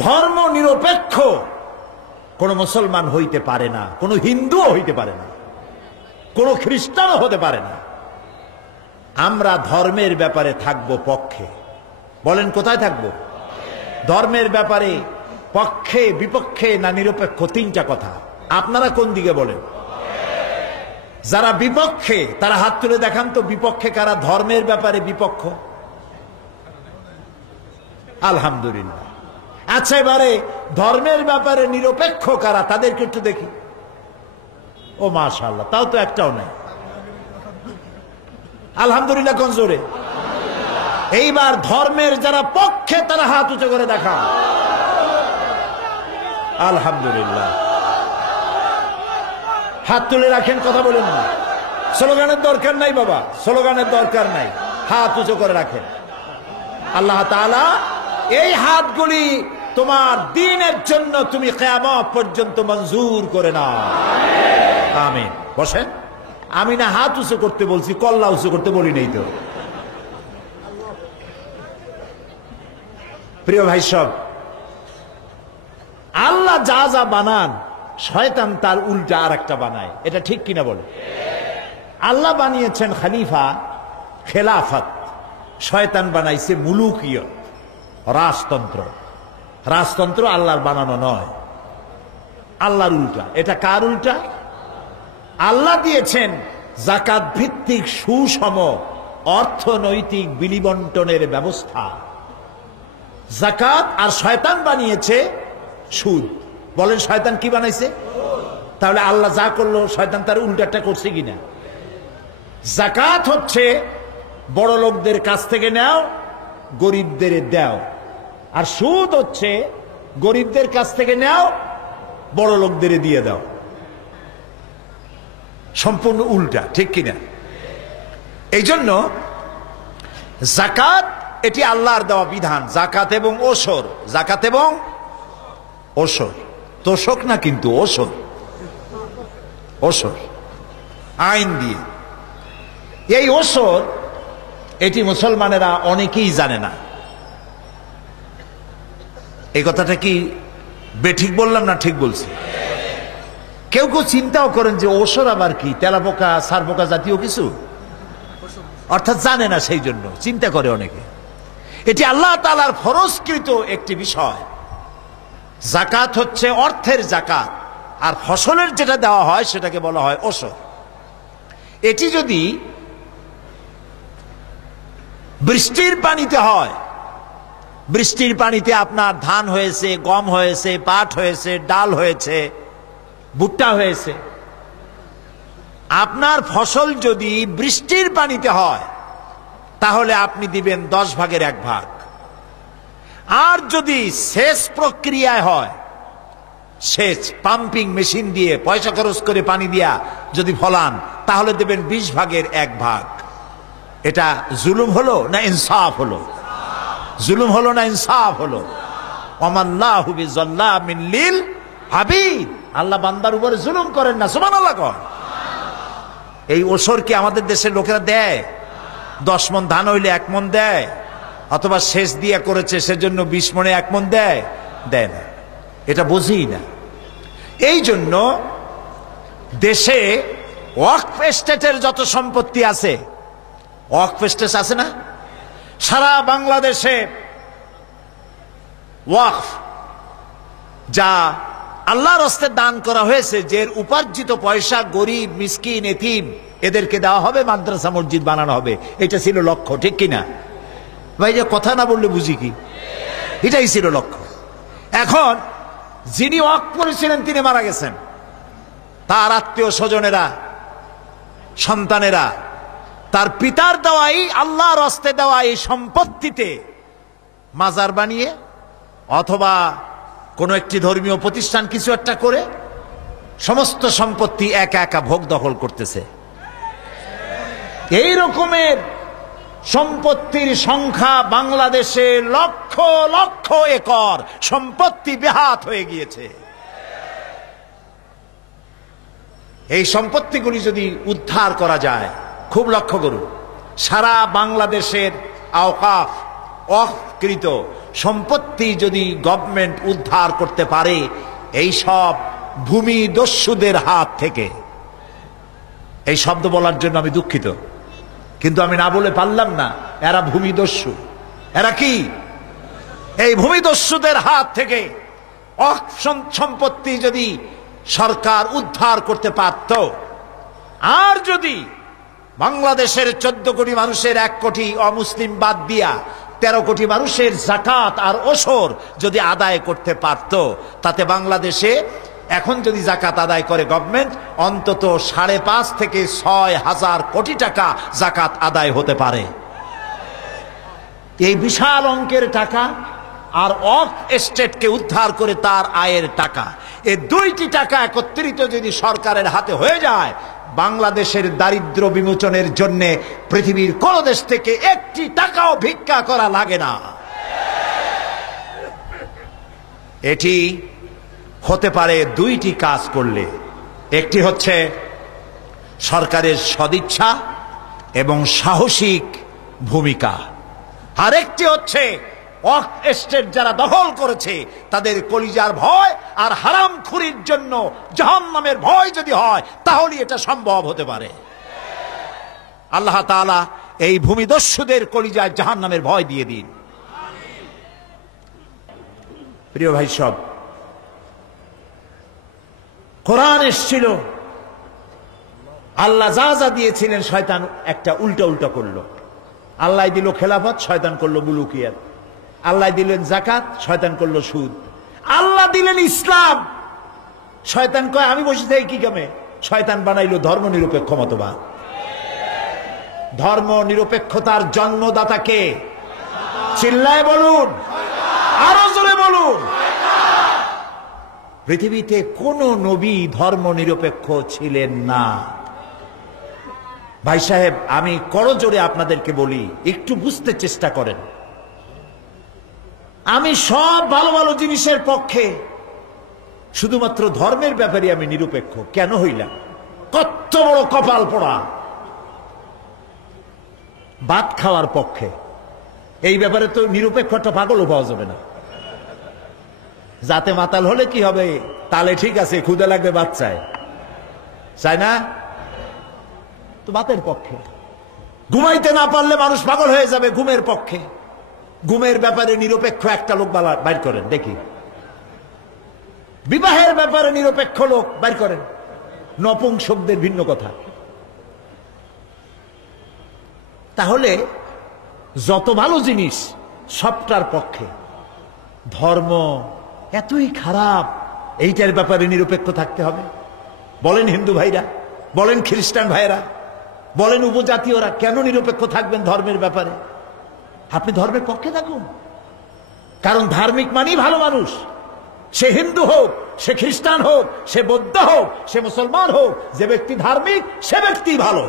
ধর্ম নিরপেক্ষ কোন মুসলমান হইতে পারে না, কোন হিন্দুও হইতে পারে না, কোন খ্রিস্টানও হতে পারে না। আমরা ধর্মের ব্যাপারে থাকবো পক্ষে। বলেন কোথায় থাকবো? ধর্মের ব্যাপারে পক্ষে, বিপক্ষে না নিরপেক্ষ? তিনটা কথা। আপনারা কোন দিকে বলেন? যারা বিপক্ষে তারা হাত তুলে দেখান তো, বিপক্ষে কারা? ধর্মের ব্যাপারে বিপক্ষ? আলহামদুলিল্লাহ। আচ্ছা, এবারে ধর্মের ব্যাপারে নিরপেক্ষ কারা? তাদেরকে একটু দেখি। ও মাশাআল্লাহ, তাও তো একটাও নাই। আলহামদুলিল্লাহ কোন জোরে? এইবার ধর্মের যারা পক্ষে তারা হাত উঁচু করে দেখা। আলহামদুলিল্লাহ। হাত তুলে রাখেন, কথা বলেন না। স্লোগানের দরকার নাই বাবা, স্লোগানের দরকার নাই, হাত উঁচু করে রাখেন। আল্লাহ তাআলা এই হাতগুলি তোমার দ্বীনের জন্য তুমি কিয়ামত পর্যন্ত মঞ্জুর করে নাও। আমিন। বসেন। আমি না হাত উঁচু করতে বলছি, কল্লা উঁচু করতে বলি নাই তো। প্রিয় ভাই সব, আল্লাহ যা যা বানান শয়তান তার উল্টা আর একটা বানায়। এটা ঠিক কিনা বলে? আল্লাহ বানিয়েছেন খলিফা, খেলাফত, শয়তান বানাইছে মুলুকিয়ত, রাজতন্ত্র। রাজতন্ত্র আল্লাহর বানানো নয়, আল্লাহর উল্টা। এটা কার উল্টা? আল্লাহ দিয়েছেন যাকাত ভিত্তিক সুষম অর্থনৈতিক বিলিবন্টনের ব্যবস্থা। যাকাত, আর শয়তান বানিয়েছে সুদ। বলেন শয়তান কি বানাইছে? তাহলে আল্লাহ যা করলো শয়তান তার উল্টাটা করছে কিনা? যাকাত হচ্ছে বড় লোকদের কাছ থেকে নাও, গরিবদের দাও। আর সুদ হচ্ছে গরিবদের কাছ থেকে নাও, বড় লোকদের দিয়ে দাও। সম্পূর্ণ উল্টা, ঠিক কিনা? এই জন্য যাকাত এটি আল্লাহর দেওয়া বিধান। যাকাত এবং ওসর, যাকাত এবং ওসর, তোষক না কিন্তু ওসর, ওসর আইন দিয়ে। এই ওসর এটি মুসলমানেরা অনেকেই জানে না। এই কথাটা কি বেঠিক বললাম না ঠিক বলছি? কেউ কেউ চিন্তাও করেন যে ওসর আবার কি, তেলাপোকা সারপোকা জাতীয় কিছু, অর্থাৎ জানে না, সেই জন্য চিন্তা করে অনেকে। এটি আল্লাহ তাআলার ফরজকৃত একটি বিষয়। যাকাত হচ্ছে অর্থের যাকাত, আর ফসলের যেটা দেওয়া হয় সেটাকে বলা হয় ওসর। এটি যদি বৃষ্টির পানিতে হয়, বৃষ্টির পানিতে আপনার ধান হয়েছে, গম হয়েছে, পাট হয়েছে, ডাল হয়েছে, ভুট্টা হয়েছে, আপনার ফসল যদি বৃষ্টির পানিতে হয় তাহলে আপনি দিবেন 10 ভাগের 1 ভাগ। আর যদি সেচ প্রক্রিয়ায় হয়, সেচ পাম্পিং মেশিন দিয়ে পয়সা খরচ করে পানি দিয়া যদি ফলান, তাহলে দেবেন 20 ভাগের 1 ভাগ। এটা জুলুম হলো না ইনসাফ হলো? জুলুম হলো না ইনসাফ হলো? ওয়ামাল্লাহু বিযাল্লামিন লিল আবিদ। আল্লাহ বান্দার উপরে জুলুম করেন না, সুবহানাল্লাহ কর। এই ওসর কি আমাদের দেশের লোকেরা দেয়? 10 মণ ধান হইলে 1 মণ দেয়, অথবা সেচ দিয়ে করেছে সেজন্য 20 মণে 1 মণ দেয়? দেয় না। এটা বুঝি না। এই জন্য দেশে ওয়াকফ এস্টেটের যত সম্পত্তি আছে, ওয়াকফ এস্টেট আছে না, সারা বাংলাদেশে ওয়াকফ যা আল্লাহর রাস্তায় দান করা হয়েছে, যে উপার্জিত পয়সা গরিব মিসকিন এতিম এদেরকে দেওয়া হবে, মাদ্রাসা মসজিদ বানানো হবে। এটা ছিল লক্ষ্য, ঠিক কিনা ভাই? যে কথা না বললে বুঝি কি? এটাই ছিল লক্ষ্য। এখন যিনি ওয়াকফ করেছিলেন তিনি মারা গেছেন, তার আত্মীয় স্বজনেরা, সন্তানেরা তার পিতার দেওয়াই, আল্লাহর রাস্তায় দেওয়া এই সম্পত্তিতে মাজার বানিয়ে অথবা কোন একটি ধর্মীয় প্রতিষ্ঠান কিছু একটা করে সমস্ত সম্পত্তি একা একা ভোগ দখল করতেছে। এই রকমের সম্পত্তির সংখ্যা বাংলাদেশে লক্ষ লক্ষ একর সম্পত্তি বেহাত হয়ে গিয়েছে। এই সম্পত্তিগুলি যদি উদ্ধার করা যায়, খুব লক্ষ্য করুন, সারা বাংলাদেশের আওকাফ অকৃত সম্পত্তি যদি গভর্নমেন্ট উদ্ধার করতে পারে এই সব ভূমি দস্যুদের হাত থেকে। এই শব্দ বলার জন্য আমি দুঃখিত, কিন্তু আমি না বলে পারলাম না। এরা ভূমিদস্যু। এরা কি? এই ভূমিদস্যুদের হাত থেকে সম্পত্তি যদি সরকার উদ্ধার করতে পারত, আর যদি বাংলাদেশের 14 কোটি মানুষের 1 কোটি অমুসলিম বাদ দিয়া 13 কোটি মানুষের যাকাত আর ওসর যদি আদায় করতে পারত, তাতে বাংলাদেশে এখন যদি যাকাত আদায় করে গভর্নমেন্ট, অন্তত 5.5 থেকে 6 হাজার কোটি টাকা যাকাত আদায় হতে পারে। এই বিশাল অঙ্কের টাকা আর ওয়াকফ এস্টেটকে উদ্ধার করে তার আয়ের টাকা, এই দুইটি টাকা একত্রিত যদি সরকারের হাতে হয়ে যায়, বাংলাদেশের দারিদ্র বিমোচনের জন্য পৃথিবীর কোন দেশ থেকে 1টি টাকাও ভিক্ষা করা লাগে না। এটি হতে পারে 2টি কাজ করলে। একটি হচ্ছে সরকারের সদিচ্ছা এবং সাহসিক ভূমিকা, আর একটি হচ্ছে ওয়াকফ এস্টেট যারা দখল করেছে তাদের কলিজার ভয় আর হারামখুরির জন্য জাহান্নামের ভয় যদি হয়, তাহলে এটা সম্ভব হতে পারে। আল্লাহ তাআলা এই ভূমিদস্যুদের কলিজায় জাহান্নামের ভয় দিয়ে দিন। প্রিয় ভাই সব, কোরআন এসেছিল, আল্লাহ যা যা দিয়েছিলেন শয়তান একটা উল্টা উল্টা করলো। আল্লাহ দিল খেলাফত, শয়তান করলো মুলুকিয়াত। আল্লাহ দিলেন যাকাত, শয়তান করলো সুদ। আল্লাহ দিলেন ইসলাম, শয়তান কয় আমি বসে থাকি কি কামে? শয়তান বানাইলো ধর্ম নিরপেক্ষ মতবাদ। ধর্ম নিরপেক্ষতার জন্মদাতা কে? চিল্লায় বলুন, আরো জোরে বলুন। পৃথিবীতে কোন নবী ধর্ম নিরপেক্ষ ছিলেন না। ভাই সাহেব, আমি করজোরে আপনাদেরকে বলি, একটু বুঝতে চেষ্টা করেন। আমি সব ভালো ভালো জিনিসের পক্ষে, শুধুমাত্র ধর্মের ব্যাপারে আমি নিরপেক্ষ কেন হইলাম? কত বড় কপাল পোড়া! ভাত খাওয়ার পক্ষে, এই ব্যাপারে তো নিরপেক্ষটা পাগলও পাওয়া যাবে না। যাতে মাতাল হলে কি হবে? তালে ঠিক আছে, ক্ষুদা লাগবে ভাত চায়, চায় না তো ভাতের পক্ষে। ঘুমাইতে না পারলে মানুষ পাগল হয়ে যাবে, ঘুমের পক্ষে। ঘুমের ব্যাপারে নিরপেক্ষ একটা লোক বাইর করেন দেখি। বিবাহের ব্যাপারে নিরপেক্ষ লোক বাইর করেন। নপুংসকদের ভিন্ন কথা। তাহলে যত ভালো জিনিস সবটার পক্ষে। ধর্ম এতই খারাপ, এইটার ব্যাপারে নিরপেক্ষ থাকতে হবে? বলেন হিন্দু ভাইরা, বলেন খ্রিস্টান ভাইরা, বলেন উপজাতীয়রা, কেন নিরপেক্ষ থাকবেন ধর্মের ব্যাপারে? আপনি ধর্মের পক্ষে থাকুন, কারণ ধার্মিক মানেই ভালো মানুষ। সে হিন্দু হোক, সে খ্রিস্টান হোক, সে বৌদ্ধ হোক, সে মুসলমান হোক, যে ব্যক্তি ধার্মিক সে ব্যক্তি ভালো।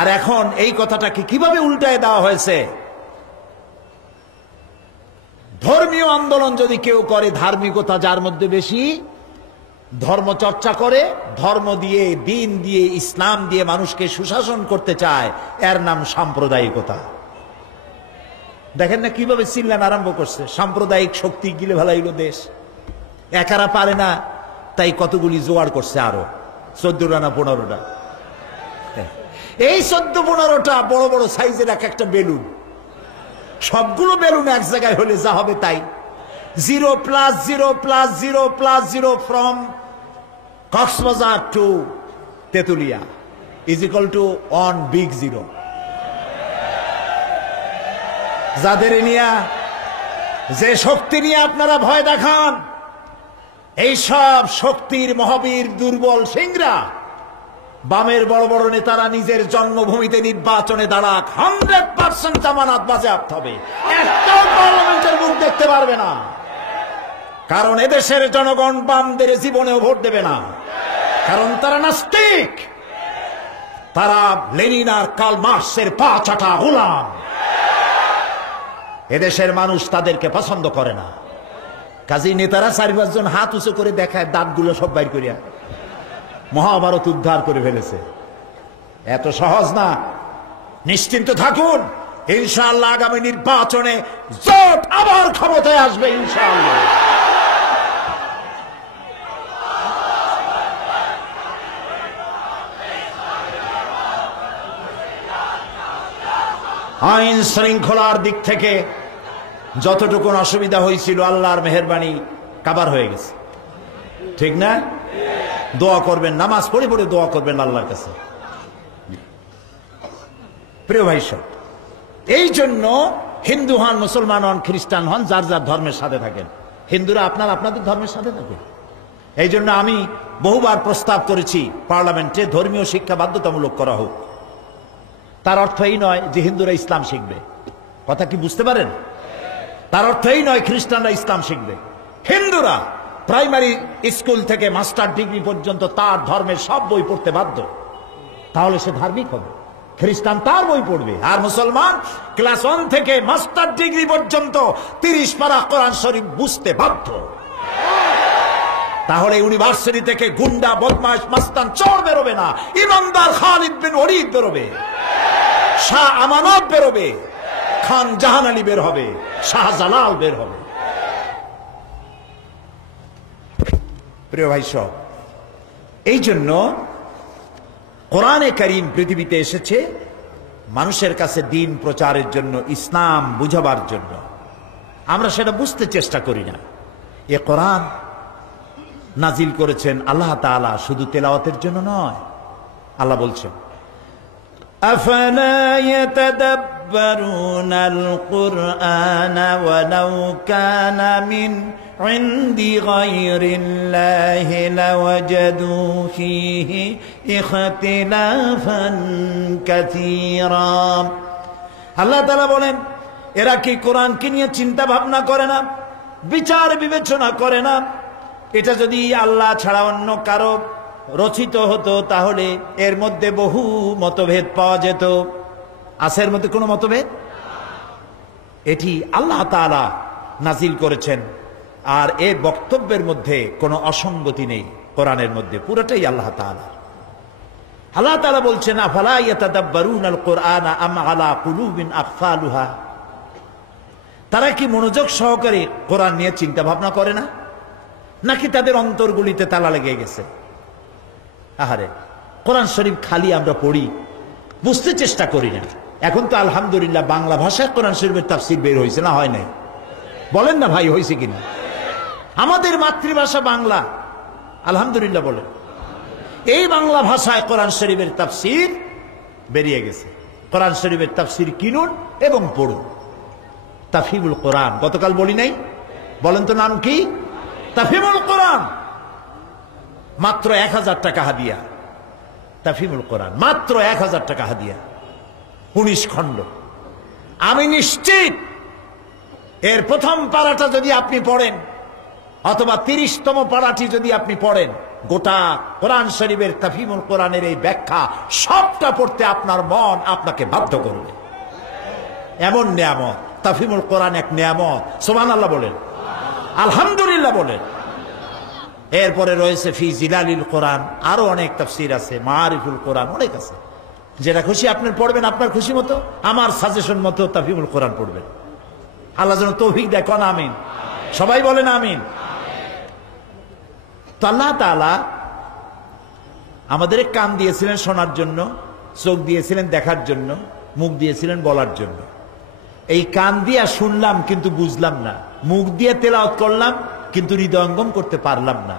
আর এখন এই কথাটাকে কিভাবে উল্টায় দেওয়া হয়েছে? ধর্মীয় আন্দোলন যদি কেউ করে, ধার্মিকতা যার মধ্যে বেশি, ধর্ম চর্চা করে, ধর্ম দিয়ে, দিন দিয়ে, ইসলাম দিয়ে মানুষকে সুশাসন করতে চায়, এর নাম সাম্প্রদায়িকতা। দেখেন না কিভাবে চিল্লান আরম্ভ করছে? সাম্প্রদায়িক শক্তি গিলে ভালাইলো দেশ। একারা পারে না, তাই কতগুলি জোয়ার করছে, আরো 14টা না 15টা। এই 14-15টা বড় বড় সাইজের এক একটা বেলুন। সবগুলো বেলুন এক জায়গায় হলে যা হবে তাই। 0+0+0+0 from Cox's Bazar to Tetulia is equal to 1 big 0। যাদের নিয়ে, যে শক্তি নিয়ে আপনারা ভয় দেখান, এই সব শক্তির মহাবীর দুর্বল সিংরা, বামের বড় বড় নেতারা নিজের জন্মভূমিতে নির্বাচনে দাঁড়াক, 100% জামানত বাজেয়াপ্ত হবে। একটাও পার্লামেন্টের মুখ দেখতে পারবে না, কারণ এদেশের জনগণ বামদের জীবনেও ভোট দেবে না, কারণ তারা নাস্তিক, তারা লেনিন আর কার্ল মার্কসের পা চাটা গোলাম। এদেশের মানুষ তাদেরকে পছন্দ করে না। কাজেই নেতারা 4-5 জন হাত উঁচু করে দেখায়, দাঁতগুলো সব বাইর করিয়া মহাভারত উদ্ধার করে ফেলেছে। এত সহজ না। নিশ্চিন্ত থাকুন, ইনশাআল্লাহ আগামী নির্বাচনে জোট আবার ক্ষমতায় আসবে ইনশাআল্লাহ। আইন শৃঙ্খলার দিক থেকে যতটুকু অসুবিধা হয়েছিল, আল্লাহর মেহেরবানি কাবার হয়ে গেছে, ঠিক না? দোয়া করবেন, নামাজ পড়ে পড়ে দোয়া করবেন আল্লাহর কাছে। প্রিয় ভাই সব, এই জন্য হিন্দু হন, মুসলমান হন, খ্রিস্টান হন, যার যার ধর্মের সাথে থাকেন। হিন্দুরা আপনাদের ধর্মের সাথে থাকেন। এই জন্য আমি বহুবার প্রস্তাব করেছি পার্লামেন্টে ধর্মীয় শিক্ষা বাধ্যতামূলক করা হোক। তার অর্থ এই নয় যে হিন্দুরা ইসলাম শিখবে, কথা কি বুঝতে পারেন? তার অর্থ এই নয় খ্রিস্টানরা ইসলাম শিখবে। হিন্দুরা প্রাইমারি স্কুল থেকে মাস্টার ডিগ্রি পর্যন্ত তার ধর্মের সব বই পড়তে বাধ্য, তাহলে সে ধার্মিক হবে। খ্রিস্টান তার বই পড়বে, আর মুসলমান ক্লাস 1 থেকে মাস্টার ডিগ্রি পর্যন্ত 30 পারা কোরআন শরীফ বুঝতে বাধ্য। তাহলে ইউনিভার্সিটি থেকে গুন্ডা, বদমাশ, মাস্তান, চোর বেরোবে না, ইমানদার খালিদ বিন ওয়ালিদ বেরোবে, শাহ আমানত বেরোবে, খান জাহান আলী বের হবে, শাহজালাল বের হবে। প্রিয় ভাই সব, এই জন্য কোরআনে কারীম পৃথিবীতে এসেছে মানুষের কাছে দ্বীন প্রচারের জন্য, ইসলাম বুঝাবার জন্য। আমরা সেটা বুঝতে চেষ্টা করি না। এ কোরআন নাজিল করেছেন আল্লাহ তাআলা শুধু তেলাওয়াতের জন্য নয়। আল্লাহ বলছেন, আফালা ইয়াতাদাব্বারুনাল কুরআনা ওয়ালাউ কানা মিন ইনদি গায়রিল্লাহি লাওয়াজাদু ফীহি ইখতিলাফান কাসীরা। আল্লাহ তাআলা বলেন, এরা কি কোরআনকে নিয়ে চিন্তা ভাবনা করে না, বিচার বিবেচনা করে না? এটা যদি আল্লাহ ছাড়া অন্য কারো রচিত হতো তাহলে এর মধ্যে বহু মতভেদ পাওয়া যেত। আছে এর মধ্যে কোনো মতভেদ? এটি আল্লাহ তাআলা নাজিল করেছেন, আর এ বক্তব্যের মধ্যে কোনো অসঙ্গতি নেই। কোরআনের মধ্যে পুরোটাই আল্লাহ তাআলা। আল্লাহ তাআলা বলছেন, আফালা ইয়াতাদাব্বারুনাল কুরআনা আম আলা কুলুবিন আকফালুহা। তারা কি মনোযোগ সহকারে কোরআন নিয়ে চিন্তা ভাবনা করে না, নাকি তাদের অন্তরগুলিতে তালা লেগে গেছে? আহারে, কোরআন শরীফ খালি আমরা পড়ি, বুঝতে চেষ্টা করি না। এখন তো আলহামদুলিল্লাহ বাংলা ভাষায় কোরআন শরীফের তাফসীর বের হয়েছে, না হয় নাই? বলেন না ভাই, হয়েছে কিনা? আমাদের মাতৃভাষা বাংলা, আলহামদুলিল্লাহ বলেন। এই বাংলা ভাষায় কোরআন শরীফের তাফসীর বেরিয়ে গেছে। কোরআন শরীফের তাফসীর কিনুন এবং পড়ুন। তাফহিমুল কোরআন গতকাল বলি নাই? বলেন তো নাম কি? তাফহিমুল কোরআন। মাত্র 1000 টাকা হাদিয়া। তাফহিমুল কোরআন মাত্র 1000 টাকা হাদিয়া, 19 খণ্ড। আমি নিশ্চিত এর প্রথম পারাটা যদি আপনি পড়েন, অথবা 30তম পারাটি যদি আপনি পড়েন, গোটা কোরআন শরীফের তাফহিমুল কোরআনের এই ব্যাখ্যা সবটা পড়তে আপনার মন আপনাকে বাধ্য করবে। এমন নিয়ামত, তাফহিমুল কোরআন এক নিয়ামত। সুবহানাল্লাহ বলেন, আলহামদুলিল্লাহ বলেন। এরপরে রয়েছে ফি জিলালিল কোরআন, আরো অনেক তাফসীর আছে, মারিফুল কোরআন অনেক আছে। যেটা খুশি আপনি পড়বেন, আপনার খুশি মতো, আমার সাজেশন মতো তাফহিমুল কোরআন পড়বেন। আল্লাহ যেন তৌফিক দেয়। কোন আমিন? সবাই বলেন আমিন। তো আল্লাহ তাআলা আমাদের কান দিয়েছিলেন শোনার জন্য, চোখ দিয়েছিলেন দেখার জন্য, মুখ দিয়েছিলেন বলার জন্য। এই কান দিয়ে শুনলাম কিন্তু বুঝলাম না, মুখ দিয়ে তেলাওয়াত করলাম কিন্তু হৃদয়ঙ্গম করতে পারলাম না।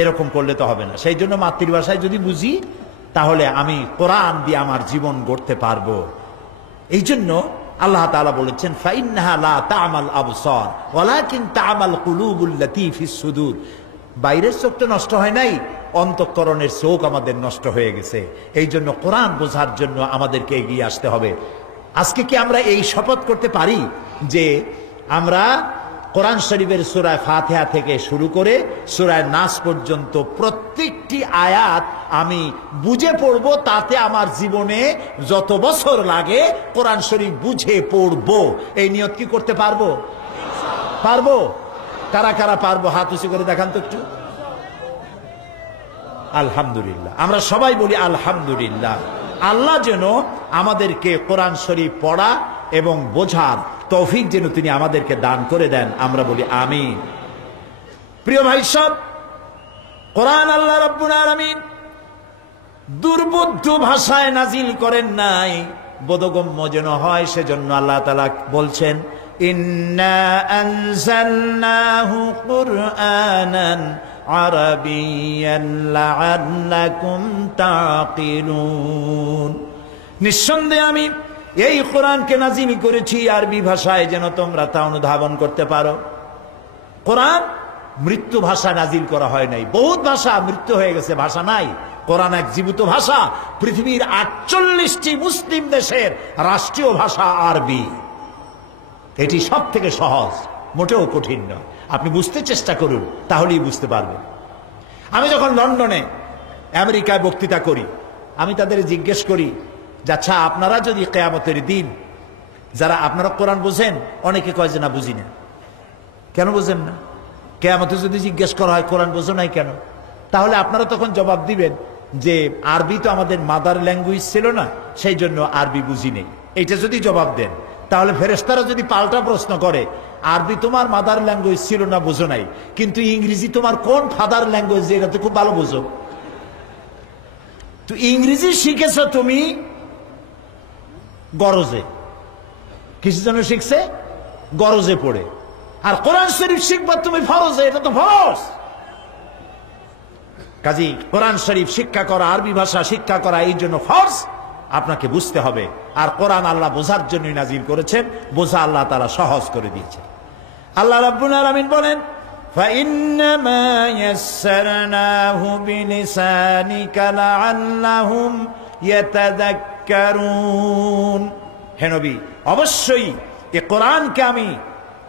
এরকম করলে তো হবে না। সেই জন্য মাতৃভাষায় যদি বুঝি তাহলে আমি কোরআন দিয়ে আমার জীবন গড়তে পারবো। এই জন্য আল্লাহ তাআলা বলেছেন, ফাইন্নাহা লা তা'মাল আবসার ওয়ালাকিন তা'মাল কুলুবুল্লাতী ফিস সুদূর। বাইরের চোখ তো নষ্ট হয় নাই, অন্তঃকরণের চোখ আমাদের নষ্ট হয়ে গেছে। এই জন্য কোরআন বোঝার জন্য আমাদেরকে এগিয়ে আসতে হবে। আজকে কি আমরা এই শপথ করতে পারি যে আমরা কোরআন শরীফের সূরা ফাতিহা থেকে শুরু করে সূরা নাস পর্যন্ত প্রত্যেকটি আয়াত আমি বুঝে পড়ব, তাতে আমার জীবনে যত বছর লাগে কোরআন শরীফ বুঝে পড়ব? এই নিয়ত কি করতে পারবো? পারবো? কারা কারা পারবো? হাত উঁচু করে দেখান তো একটু। আলহামদুলিল্লাহ। আমরা সবাই বলি আলহামদুলিল্লাহ। আল্লাহ যেন আমাদেরকে কোরআন শরীফ পড়া এবং বোঝার তৌফিক যেন তিনি আমাদেরকে দান করে দেন। আমরা বলি আমিন। প্রিয় ভাই সব, কোরআন আল্লাহ রাব্বুল আলামিন দুর্বোধ্য ভাষায় নাজিল করেন নাই, বোধগম্য যেন হয় সেজন্য আল্লাহ তাআলা বলছেন, ইন্না আনজালনাহু কুরআনান আরাবিয়ান লাআল্লাকুম তাকিলুন। নিঃসন্দেহে আমি এই কোরআনকে নাজিল করেছি আরবি ভাষায়, যেন তোমরা তা অনুধাবন করতে পারো। কোরআন মৃত্যু ভাষা নাজিল করা হয় নাই। বহুত ভাষা মৃত্যু হয়ে গেছে, ভাষা নাই। কোরআন এক জীবিত ভাষা। পৃথিবীর 48টি মুসলিম দেশের রাষ্ট্রীয় ভাষা আরবি। এটি সব থেকে সহজ, মোটেও কঠিন নয়। আপনি বুঝতে চেষ্টা করুন, তাহলেই বুঝতে পারবেন। আমি যখন লন্ডনে আমেরিকায় বক্তৃতা করি, আমি তাদের জিজ্ঞেস করি, আচ্ছা আপনারা যদি কিয়ামতের দিন, যারা আপনারা কোরআন বোঝেন, অনেকে কয় যে না বুঝি না। কেন বোঝেন না? কিয়ামতে যদি জিজ্ঞেস করা হয় কোরআন বোঝো নাই কেন, তাহলে আপনারা তখন জবাব দিবেন যে আরবি তো আমাদের মাদার ল্যাঙ্গুয়েজ ছিল না, সেই জন্য আরবি বুঝি নেই। এইটা যদি জবাব দেন, তাহলে ফেরেশতারা যদি পাল্টা প্রশ্ন করে, আরবি তোমার মাদার ল্যাঙ্গুয়েজ ছিল না, বোঝো নাই, কিন্তু ইংরেজি তোমার কোন ফাদার ল্যাঙ্গুয়েজ, এটা তো খুব ভালো বোঝো। তো ইংরেজি শিখেছ তুমি গরজে, কিছু জন্য শিখছে গরজে পড়ে, আর কোরআন শরীফ শিখবা তুমি ফরজে, এটা তো ফরজ। কাজী কোরআন শরীফ শিক্ষা করা, আরবি ভাষা শিক্ষা করা এই জন্য ফরজ, আপনাকে বুঝতে হবে। আর কোরআন আল্লাহ বোঝার জন্যই নাজিল করেছেন, বোঝা আল্লাহ তাআলা সহজ করে দিয়েছেন। আল্লাহ রাব্বুল আলামিন বলেন فَإِنَّمَا يَسَّرْنَاهُ بِلِسَانِكَ لَعَلَّهُمْ يَتَذَكَّرُونَ। হে নবী, অবশ্যই এই কোরআনকে আমি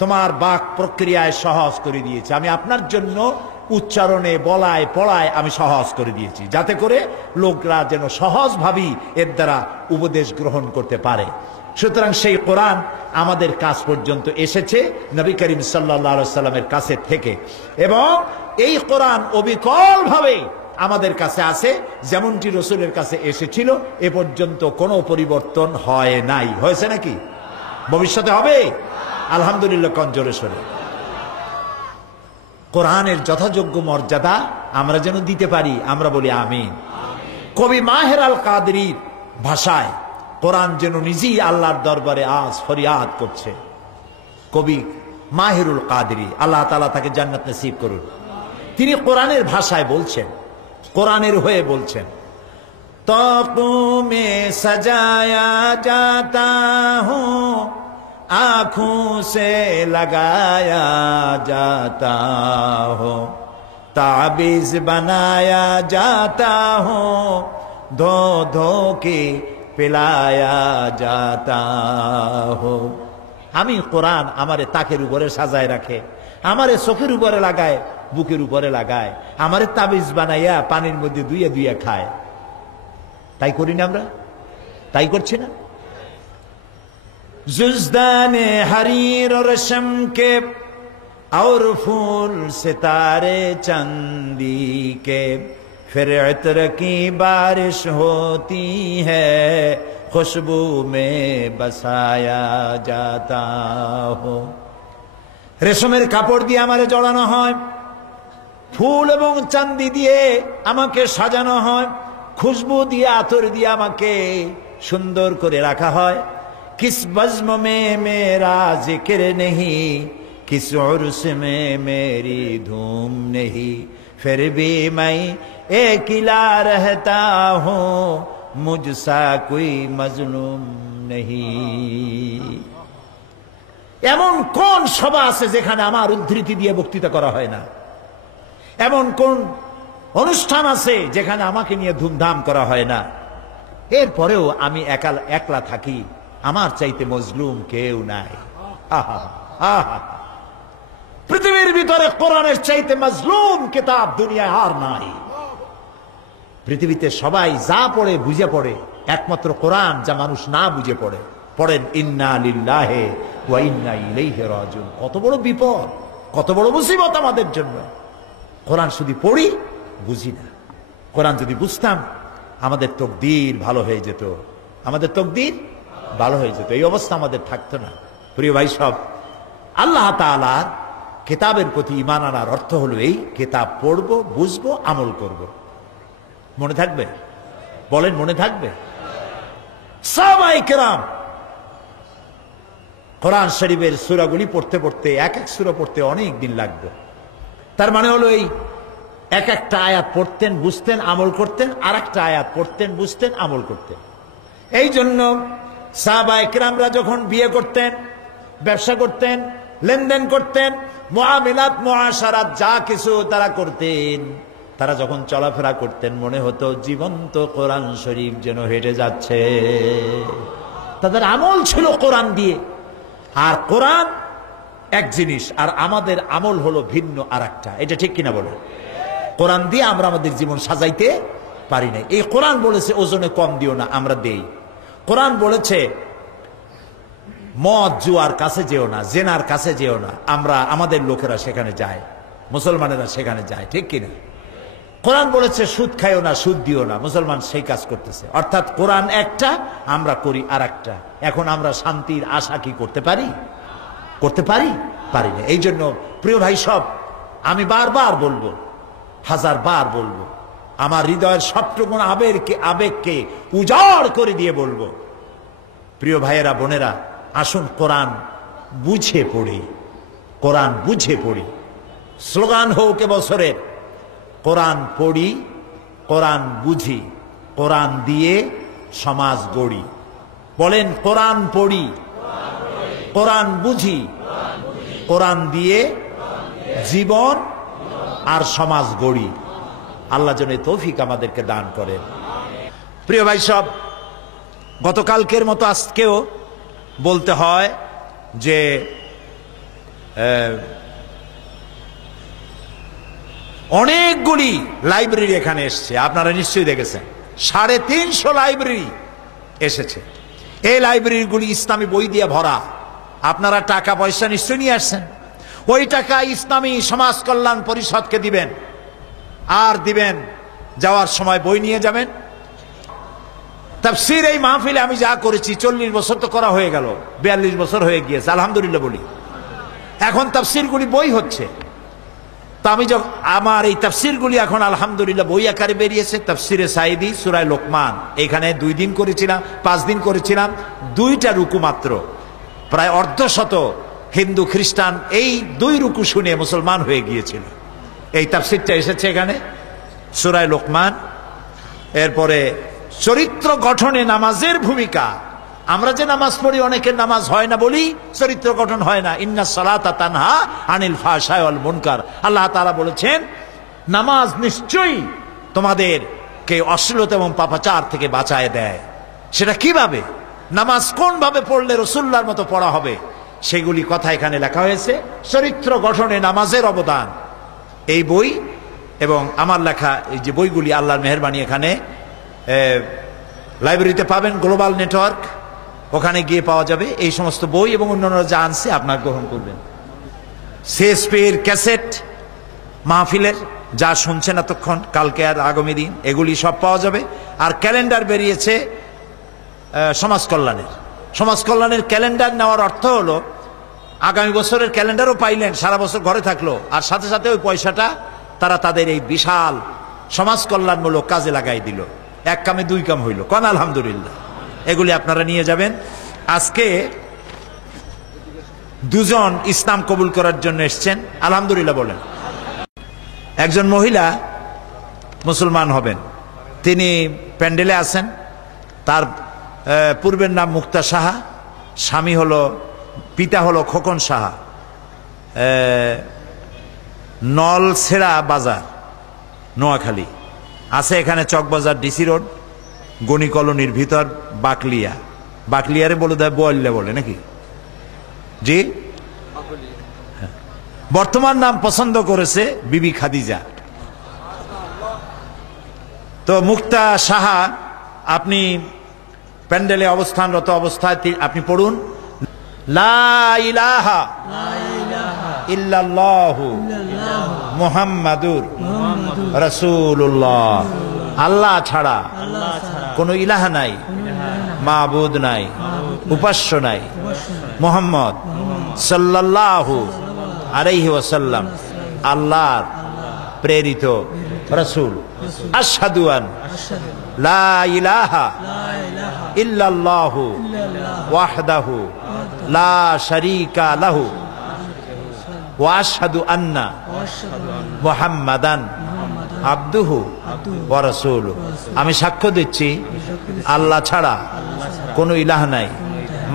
তোমার বাক প্রক্রিয়ায় সহজ করে দিয়েছি। আমি আপনার জন্য উচ্চারণে, বলায়, পড়ায় আমি সহজ করে দিয়েছি, যাতে করে লোকরা যেন সহজভাবেই এর দ্বারা উপদেশ গ্রহণ করতে পারে। সুতরাং সেই কোরআন আমাদের কাছ পর্যন্ত এসেছে নবী করিম সাল্লাল্লাহু আলাইহি সাল্লামের কাছে থেকে, এবং এই কোরআন অবিকল ভাবে আমাদের কাছে আছে, যেমনটি রাসূলের কাছে এসেছিল এ পর্যন্ত কোনো পরিবর্তন হয় নাই। হয়েছে নাকি? ভবিষ্যতে হবে? আলহামদুলিল্লাহ। কোন জোরে সরে। কোরআনের যথাযোগ্য মর্যাদা আমরা যেন দিতে পারি, আমরা বলি আমিন। কবি মাহের আল কাদরির ভাষায় কোরআন যেন নিজেই আল্লাহর দরবারে আজ ফরিয়াদ করছে। কবি মাহিরুল কাদরি, আল্লাহ তাআলা তাকে জান্নাত নসিব করুন, তিনি কোরআনের ভাষায় বলছেন, কোরআনের হয়ে বলছেন, তকু মে সাজায়া জাতা হুঁ, आंखों से लगाया जाता हो, ताबीज बनाया जाता हो, धो धो के पिलाया जाता हो। আমি কোরআন আমারে তাকের উপরে সাজায় রাখে, আমারে চোখের উপরে লাগায়, বুকের উপরে লাগায়, আমারে তাবিজ বানাইয়া পানির মধ্যে দুইয়া দুইয়া খায়। তাই করি না আমরা? তাই করছি না? जुज़दाने हरीर और रेशम के और फूल सितारे चांदी के, फिर इत्र की बारिश होती है, खुशबू में बसाया जाता हो। রেশমের কাপড় দিয়ে আমারে জড়ানো হয়, ফুল এবং চাঁদি দিয়ে আমাকে সাজানো হয়, খুশবু দিয়ে, আতর দিয়ে আমাকে সুন্দর করে রাখা হয়। किस बज़्म में मेरा जिक्र नहीं, किस उर्स में मेरी धूम नहीं, फिर भी मैं अकेला रहता हूँ, मुझसा कोई मजलूम नहीं। এমন কোন সভা আছে যেখানে আমার উদ্ধৃতি দিয়ে বক্তৃতা করা হয় না? এমন কোন অনুষ্ঠান আছে যেখানে আমাকে নিয়ে ধুমধাম করা হয় না? এরপরেও আমি একলা থাকি, আমার চাইতে মজলুম কেউ নাই। পৃথিবীর ভিতরে কোরআনের চাইতে মজলুম কিতাব দুনিয়ায় আর নাই। পৃথিবীতে সবাই যা পড়ে বুঝে পড়ে, একমাত্র কোরআন যা মানুষ না বুঝে পড়ে। পড়েন ইন্না লিল্লাহি ওয়া ইন্না ইলাইহি রাজিউন। কত বড় বিপদ, কত বড় মুসিবত আমাদের জন্য। কোরআন শুধু পড়ি, বুঝি না। কোরআন যদি বুঝতাম আমাদের তকদির ভালো হয়ে যেত, আমাদের তকদির ভালো হয়ে যেত, এই অবস্থা আমাদের থাকতো না। প্রিয় ভাই সব, আল্লাহ তাআলার কিতাবের প্রতি ঈমান আনার অর্থ হলো এই, কিতাব পড়বো, বুঝবো, আমল করব। মনে থাকবে? বলেন মনে থাকবে? সাহাবায়ে কেরাম কোরআন শরীফের সূরাগুলি পড়তে পড়তে, এক এক সূরা পড়তে অনেক দিন লাগতো। তার মানে হলো এই, এক একটা আয়াত পড়তেন, বুঝতেন, আমল করতেন, আর একটা আয়াত পড়তেন, বুঝতেন, আমল করতেন। এই জন্য সাহাবায়ে কেরামরা যখন বিয়ে করতেন, ব্যবসা করতেন, লেনদেন করতেন, মুআমিলাত মুআশারাত যা কিছু তারা করতেন, তারা যখন চলাফেরা করতেন মনে হতো জীবন্ত কোরআন শরীফ যেন হেঁটে যাচ্ছে। তাদের আমল ছিল কোরআন দিয়ে। আর কোরআন এক জিনিস, আর আমাদের আমল হলো ভিন্ন আর একটা। এটা ঠিক কিনা বলে? কোরআন দিয়ে আমরা আমাদের জীবন সাজাইতে পারি না। এই কোরআন বলেছে ওজনে কম দিও না, আমরা দেই। কোরআন বলেছে মদ জুয়ার কাছে যেও না, জেনার কাছে যেও না, আমরা আমাদের লোকেরা সেখানে যায়, মুসলমানেরা সেখানে যায়, ঠিক কিনা? কোরআন বলেছে সুদ খাইও না, সুদ দিও না, মুসলমান সেই কাজ করতেছে। অর্থাৎ কোরআন একটা, আমরা করি আর একটা। এখন আমরা শান্তির আশা কি করতে পারি? করতে পারি? পারি না। এই জন্য প্রিয় ভাই সব, আমি বারবার বলবো, হাজার বার বলবো, আমার হৃদয়ের সবটুকুন আবেগকে উজাড় করে দিয়ে বলবো, প্রিয় ভাইয়েরা বোনেরা, আসুন কোরআন বুঝে পড়ি, কোরআন বুঝে পড়ি। স্লোগান হোক এবছরের, কোরআন পড়ি, কোরআন বুঝি, কোরআন দিয়ে সমাজ গড়ি। বলেন, কোরআন পড়ি, কোরআন বুঝি, কোরআন দিয়ে জীবন আর সমাজ গড়ি। আল্লাহ যেন তৌফিক আমাদেরকে দান করেন। প্রিয় ভাই সব, গতকালকের মতো আজকেও বলতে হয় যে অনেকগুলি লাইব্রেরি এখানে এসছে, আপনারা নিশ্চয়ই দেখেছেন। 350 লাইব্রেরি এসেছে। এই লাইব্রেরিগুলি ইসলামী বই দিয়ে ভরা। আপনারা টাকা পয়সা নিশ্চয়ই নিয়ে আসছেন, ওই টাকা ইসলামী সমাজ কল্যাণ পরিষদকে দিবেন, আর দিবেন যাওয়ার সময় বই নিয়ে যাবেন। তাফসীর এই মাহফিলে আমি যা করেছি, 40 বছর তো করা হয়ে গেল, 42 বছর হয়ে গিয়েছে, আলহামদুলিল্লাহ বলি। এখন তাফসীরগুলি বই হচ্ছে। তা আমি আমার এই তাফসীরগুলি এখন আলহামদুলিল্লাহ বই আকারে বেরিয়েছে। তাফসীরে সাঈদী, সূরা লোকমান, এখানে 2 দিন করেছিলাম, 5 দিন করেছিলাম, 2টা রুকু মাত্র। প্রায় অর্ধশত হিন্দু খ্রিস্টান এই 2 রুকু শুনে মুসলমান হয়ে গিয়েছিল। এই তাফসীরটা এসেছে এখানে, সূরা লোকমান। এরপরে চরিত্র গঠনে নামাজের ভূমিকা। আমরা যে নামাজ পড়ি, অনেকের নামাজ হয় না বলি চরিত্র গঠন হয় না। ইন্নাস সালাতা তানহা আনিল ফাহশাই ওয়াল মুনকার। আল্লাহ তাআলা বলেছেন, নামাজ নিশ্চয়ই তোমাদেরকে অশ্লীলতা এবং পাপাচার থেকে বাঁচায় দেয়। সেটা কিভাবে, নামাজ কোন ভাবে পড়লে রাসূলুল্লাহর মতো পড়া হবে, সেগুলি কথা এখানে লেখা হয়েছে। চরিত্র গঠনে নামাজের অবদান, এই বই এবং আমার লেখা এই যে বইগুলি আল্লাহর মেহেরবানি এখানে লাইব্রেরিতে পাবেন। গ্লোবাল নেটওয়ার্ক, ওখানে গিয়ে পাওয়া যাবে এই সমস্ত বই এবং অন্যান্য যা আনছে আপনার গ্রহণ করবেন। শেষপের ক্যাসেট মাহফিলের যা শুনছেন এতক্ষণ, কালকে আর আগামী দিন, এগুলি সব পাওয়া যাবে। আর ক্যালেন্ডার বেরিয়েছে সমাজ কল্যাণের। সমাজ কল্যাণের ক্যালেন্ডার নেওয়ার অর্থ হলো আগামী বছরের ক্যালেন্ডারও পাইলেন, সারা বছর ঘরে থাকলো, আর সাথে সাথে ওই পয়সাটা তারা তাদের এই বিশাল সমাজ কল্যাণমূলক কাজে লাগাই দিল। 1 কামে 2 কাম হইল, কোন আলহামদুলিল্লাহ। এগুলি আপনারা নিয়ে যাবেন। আজকে 2 জন ইসলাম কবুল করার জন্য এসছেন, আলহামদুলিল্লাহ বলেন। একজন মহিলা মুসলমান হবেন, তিনি প্যান্ডেলে আছেন। তার পূর্বের নাম মুক্তা সাহা, স্বামী হলো, পিতা হলো খোকন সাহা। নলছেড়া বাজার, নোয়াখালী আছে। এখানে চকবাজার, ডিসি রোড, গণি কলোনির ভিতর, বাকলিয়া। বাকলিয়ারে বলে দেয় বোয়াল্লা বলে নাকি? জি, বর্তমান নাম পছন্দ করেছে বিবি খাদিজা। তো মুক্তা সাহা, আপনি প্যান্ডেলে অবস্থানরত অবস্থায় আপনি পড়ুন, লা ইলাহা ইল্লাল্লাহু মুহাম্মাদুর রাসূলুল্লাহ। আল্লাহ ছাড়া কোনো ইলাহ নাই, মাবুদ নাই, উপাস্য নাই। মুহাম্মদ সাল্লাল্লাহু আলাইহি ওয়াসাল্লাম আল্লাহর প্রেরিত রাসূল। আশহাদু আন লা ইলাহা ইল্লাল্লাহু ওয়াহদাহু লা শারীকা লাহু ওয়া আশহাদু আন্না মুহাম্মাদান আবদুহু ওয়া রাসূলুহু। আমি সাক্ষ্য দিচ্ছি আল্লাহ ছাড়া কোনো ইলাহ নাই,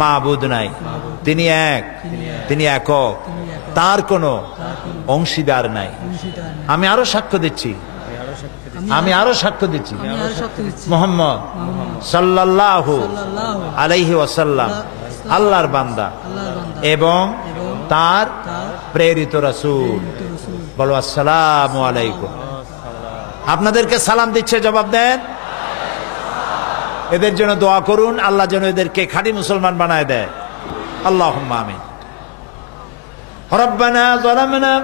মাবুদ নাই, তিনি এক, তিনি একক, তার কোনো অংশীদার নাই। আমি আরো সাক্ষ্য দিচ্ছি, মুহাম্মদ সাল্লাল্লাহু আলাইহি ওয়াসাল্লাম আল্লাহর বান্দা এবং তার প্রেরিত রাসূল। বলো আসসালামু আলাইকুম। আপনাদেরকে সালাম দিচ্ছে, জবাব দেন। এদের জন্য দোয়া করুন, আল্লাহ যেন এদেরকে খাঁটি মুসলমান বানায় দেয়। আল্লাহুম্মা আমিন। রব্বানা যালামনা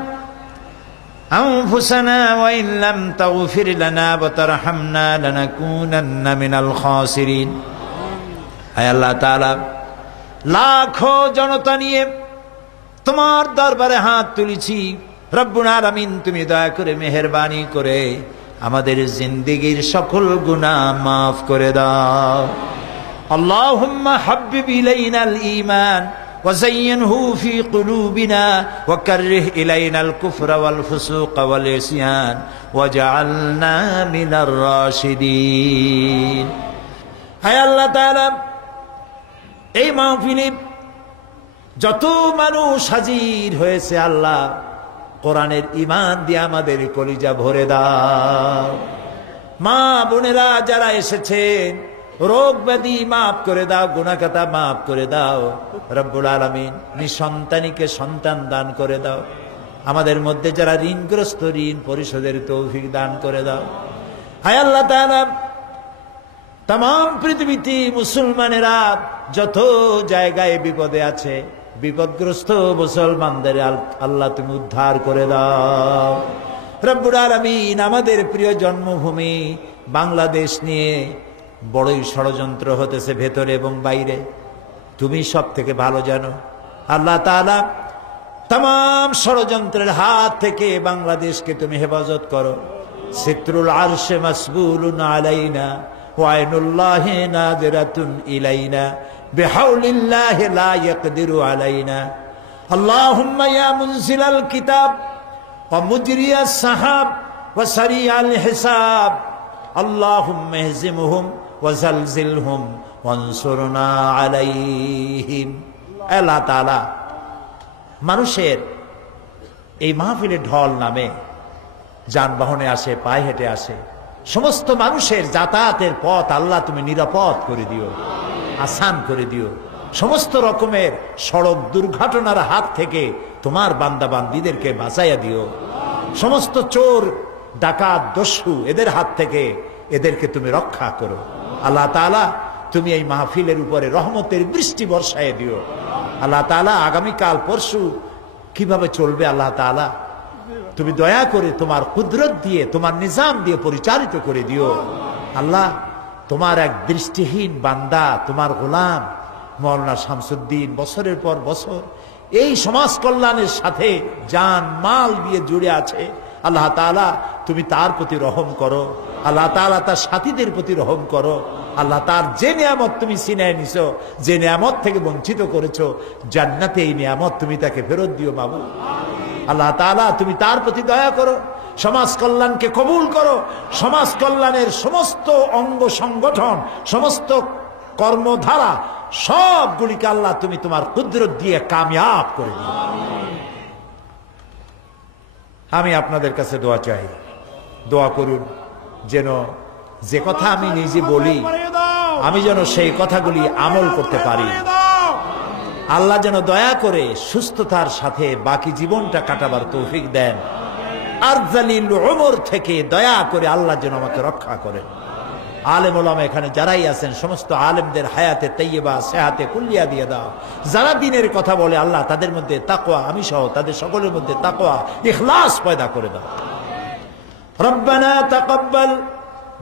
আনফুসানা ওয়া ইন লাম তাগফির লানা ওয়া তারহামনা লানাকুনান্না মিনাল খাসিরিন। হে আল্লাহ তাআলা, লাখো জনতা নিয়ে তোমার দরবারে হাত তুলেছি। রব্বুল আলামিন, তুমি দয়া করে মেহেরবানি করে আমাদের জিন্দেগীর সকল গুনাহ মাফ করে দাও। আল্লাহুম্মা হাব্বিব ইলাইনাল ঈমান وزينه في قلوبنا وكره إلينا الكفر والفسوق والعصيان وجعلنا من الراشدين. হায় আল্লাহ তাআলা, এই মাহফিলে যত মানুষ হাজির হয়েছে আল্লাহ, কোরআনের ঈমান দিয়ে আমাদের কলিজা ভরে দাও। মা বোনেরা যারা এসেছেন, রোগ ব্যাধি মাফ করে দাও, গুনাহ খাতা মাফ করে দাও। রব্বুল আলামিন নিঃসন্তানীকে সন্তান দান করে দাও। আমাদের মধ্যে যারা ঋণগ্রস্ত, ঋণ পরিশোধের তৌফিক দান করে দাও। হায় আল্লাহ তাআলা, तमाम পৃথিবীতে মুসলমানেরা যত জায়গায় বিপদে আছে, বিপদগ্রস্ত মুসলমানদের আল্লাহ তুমি উদ্ধার করে দাও। রব্বুল আলামিন, আমাদের প্রিয় জন্মভূমি বাংলাদেশ নিয়ে বড়ই ষড়যন্ত্র হতেছে ভেতরে এবং বাইরে, তুমি সব থেকে ভালো জানো। আল্লাহ তাআলা, तमाम ষড়যন্ত্রের হাত থেকে বাংলাদেশকে তুমি হেফাজত করো। সিত্রুল আরশে মাসবুলুন আলাইনা ওয়া আইনুল্লাহি নাযিরাতুন ইলাইনা বিহাউলিল্লাহি লা ইয়াকদিরু আলাইনা। আল্লাহুম্মা ইয়া মুনজিলাল কিতাব ওয়া মুজরিয়াস সাহাব ওয়া সারিয়াল হিসাব, আল্লাহুম্মা ইহজিমহুম ওয়া জালজিলহুম ওয়ানসুরনা আলাইহিম। আল্লাহ তাআলা, মানুষের এই মাহফিলে ঢল নামে, যানবাহনে আসে, পায়ে হেঁটে আসে, সমস্ত মানুষের যাতায়াতের পথ আল্লাহ তুমি নিরাপদ করে দিও, আসান করে দিও। সমস্ত রকমের সড়ক দুর্ঘটনার হাত থেকে তোমার বান্দা বান্দীদেরকে বাঁচাইয়া দিও। সমস্ত চোর, ডাকাত, দস্যু এদের হাত থেকে এদেরকে তুমি রক্ষা করো। আল্লাহ তাআলা, তুমি এই মাহফিলের উপরে রহমতের বৃষ্টি বর্ষায় দিও। আল্লাহ তাআলা, আগামীকাল পরশু কিভাবে চলবে আল্লাহ তাআলা তুমি দয়া করে তোমার কুদরত দিয়ে, তোমার নিজাম দিয়ে পরিচালিত করে দিও। আল্লাহ, তোমার এক দৃষ্টিহীন বান্দা, তোমার গোলাম মাওলানা শামসুদ্দিন বছরের পর বছর এই সমাজ কল্যাণের সাথে জান মাল দিয়ে জুড়ে আছে। আল্লাহ তাআলা, তুমি তার প্রতি রহম করো। আল্লাহ তাআলা, তার সাথীদের প্রতি রহম করো। আল্লাহ, তার যে নিয়ামত তুমি ছিনিয়ে নিছো, যে নিয়ামত থেকে বঞ্চিত করেছো, জান্নাতে এই নিয়ামত তুমি তাকে ফেরত দিও মাবুদ। আল্লাহ তাআলা, তুমি তার প্রতি দয়া করো, সমাজ কল্যাণকে কবুল করো। সমাজ কল্যাণের সমস্ত অঙ্গ সংগঠন, সমস্ত কর্মধারা সবগুলিকে আল্লাহ তুমি তোমার কুদরত দিয়ে কামিয়াব করে দিও। আমি আপনাদের কাছে দোয়া চাই, দোয়া করুন যেন যে কথা আমি নিজে বলি, আমি যেন সেই কথাগুলি আমল করতে পারি। আল্লাহ যেন দয়া করে সুস্থতার সাথে বাকি জীবনটা কাটাবার তৌফিক দেন। আরজালিল উমর থেকে দয়া করে আল্লাহ যেন আমাকে রক্ষা করেন। আলেম ওলামা এখানে যারাই আছেন, সমস্ত আলেমদের হায়াতে তাইয়্যিবা, সেহাতে কুল্লিয়া দিয়ে দাও। যারা দ্বীনের কথা বলে আল্লাহ তাদের মধ্যে তাকওয়া, আমি সহ তাদের সকলের মধ্যে তাকওয়া, ইখলাস পয়দা করে দাও। রব্বানা তাকাব্বাল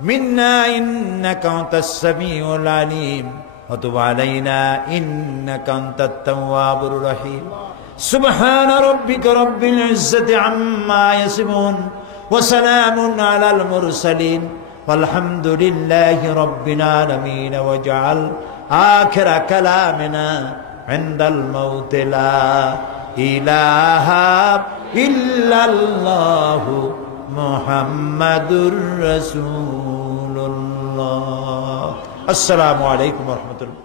মিন্না ইন্নাকা আনতাস সামিউল আলিম ওয়া তুব আলাইনা ইন্নাকা আনতাত তাওয়াবুর রহিম। সুবহানা রাব্বিকা রাব্বিল ইজ্জাতি আম্মা ইয়াসিফুন ওয়া সালামুন আলাল মুরসালিন walhamdulillahi rabbil alamin waj'al akhira kalamina 'indal maut la ilaha illallah muhammadur rasulullah. Assalamu alaikum wa rahmatullah.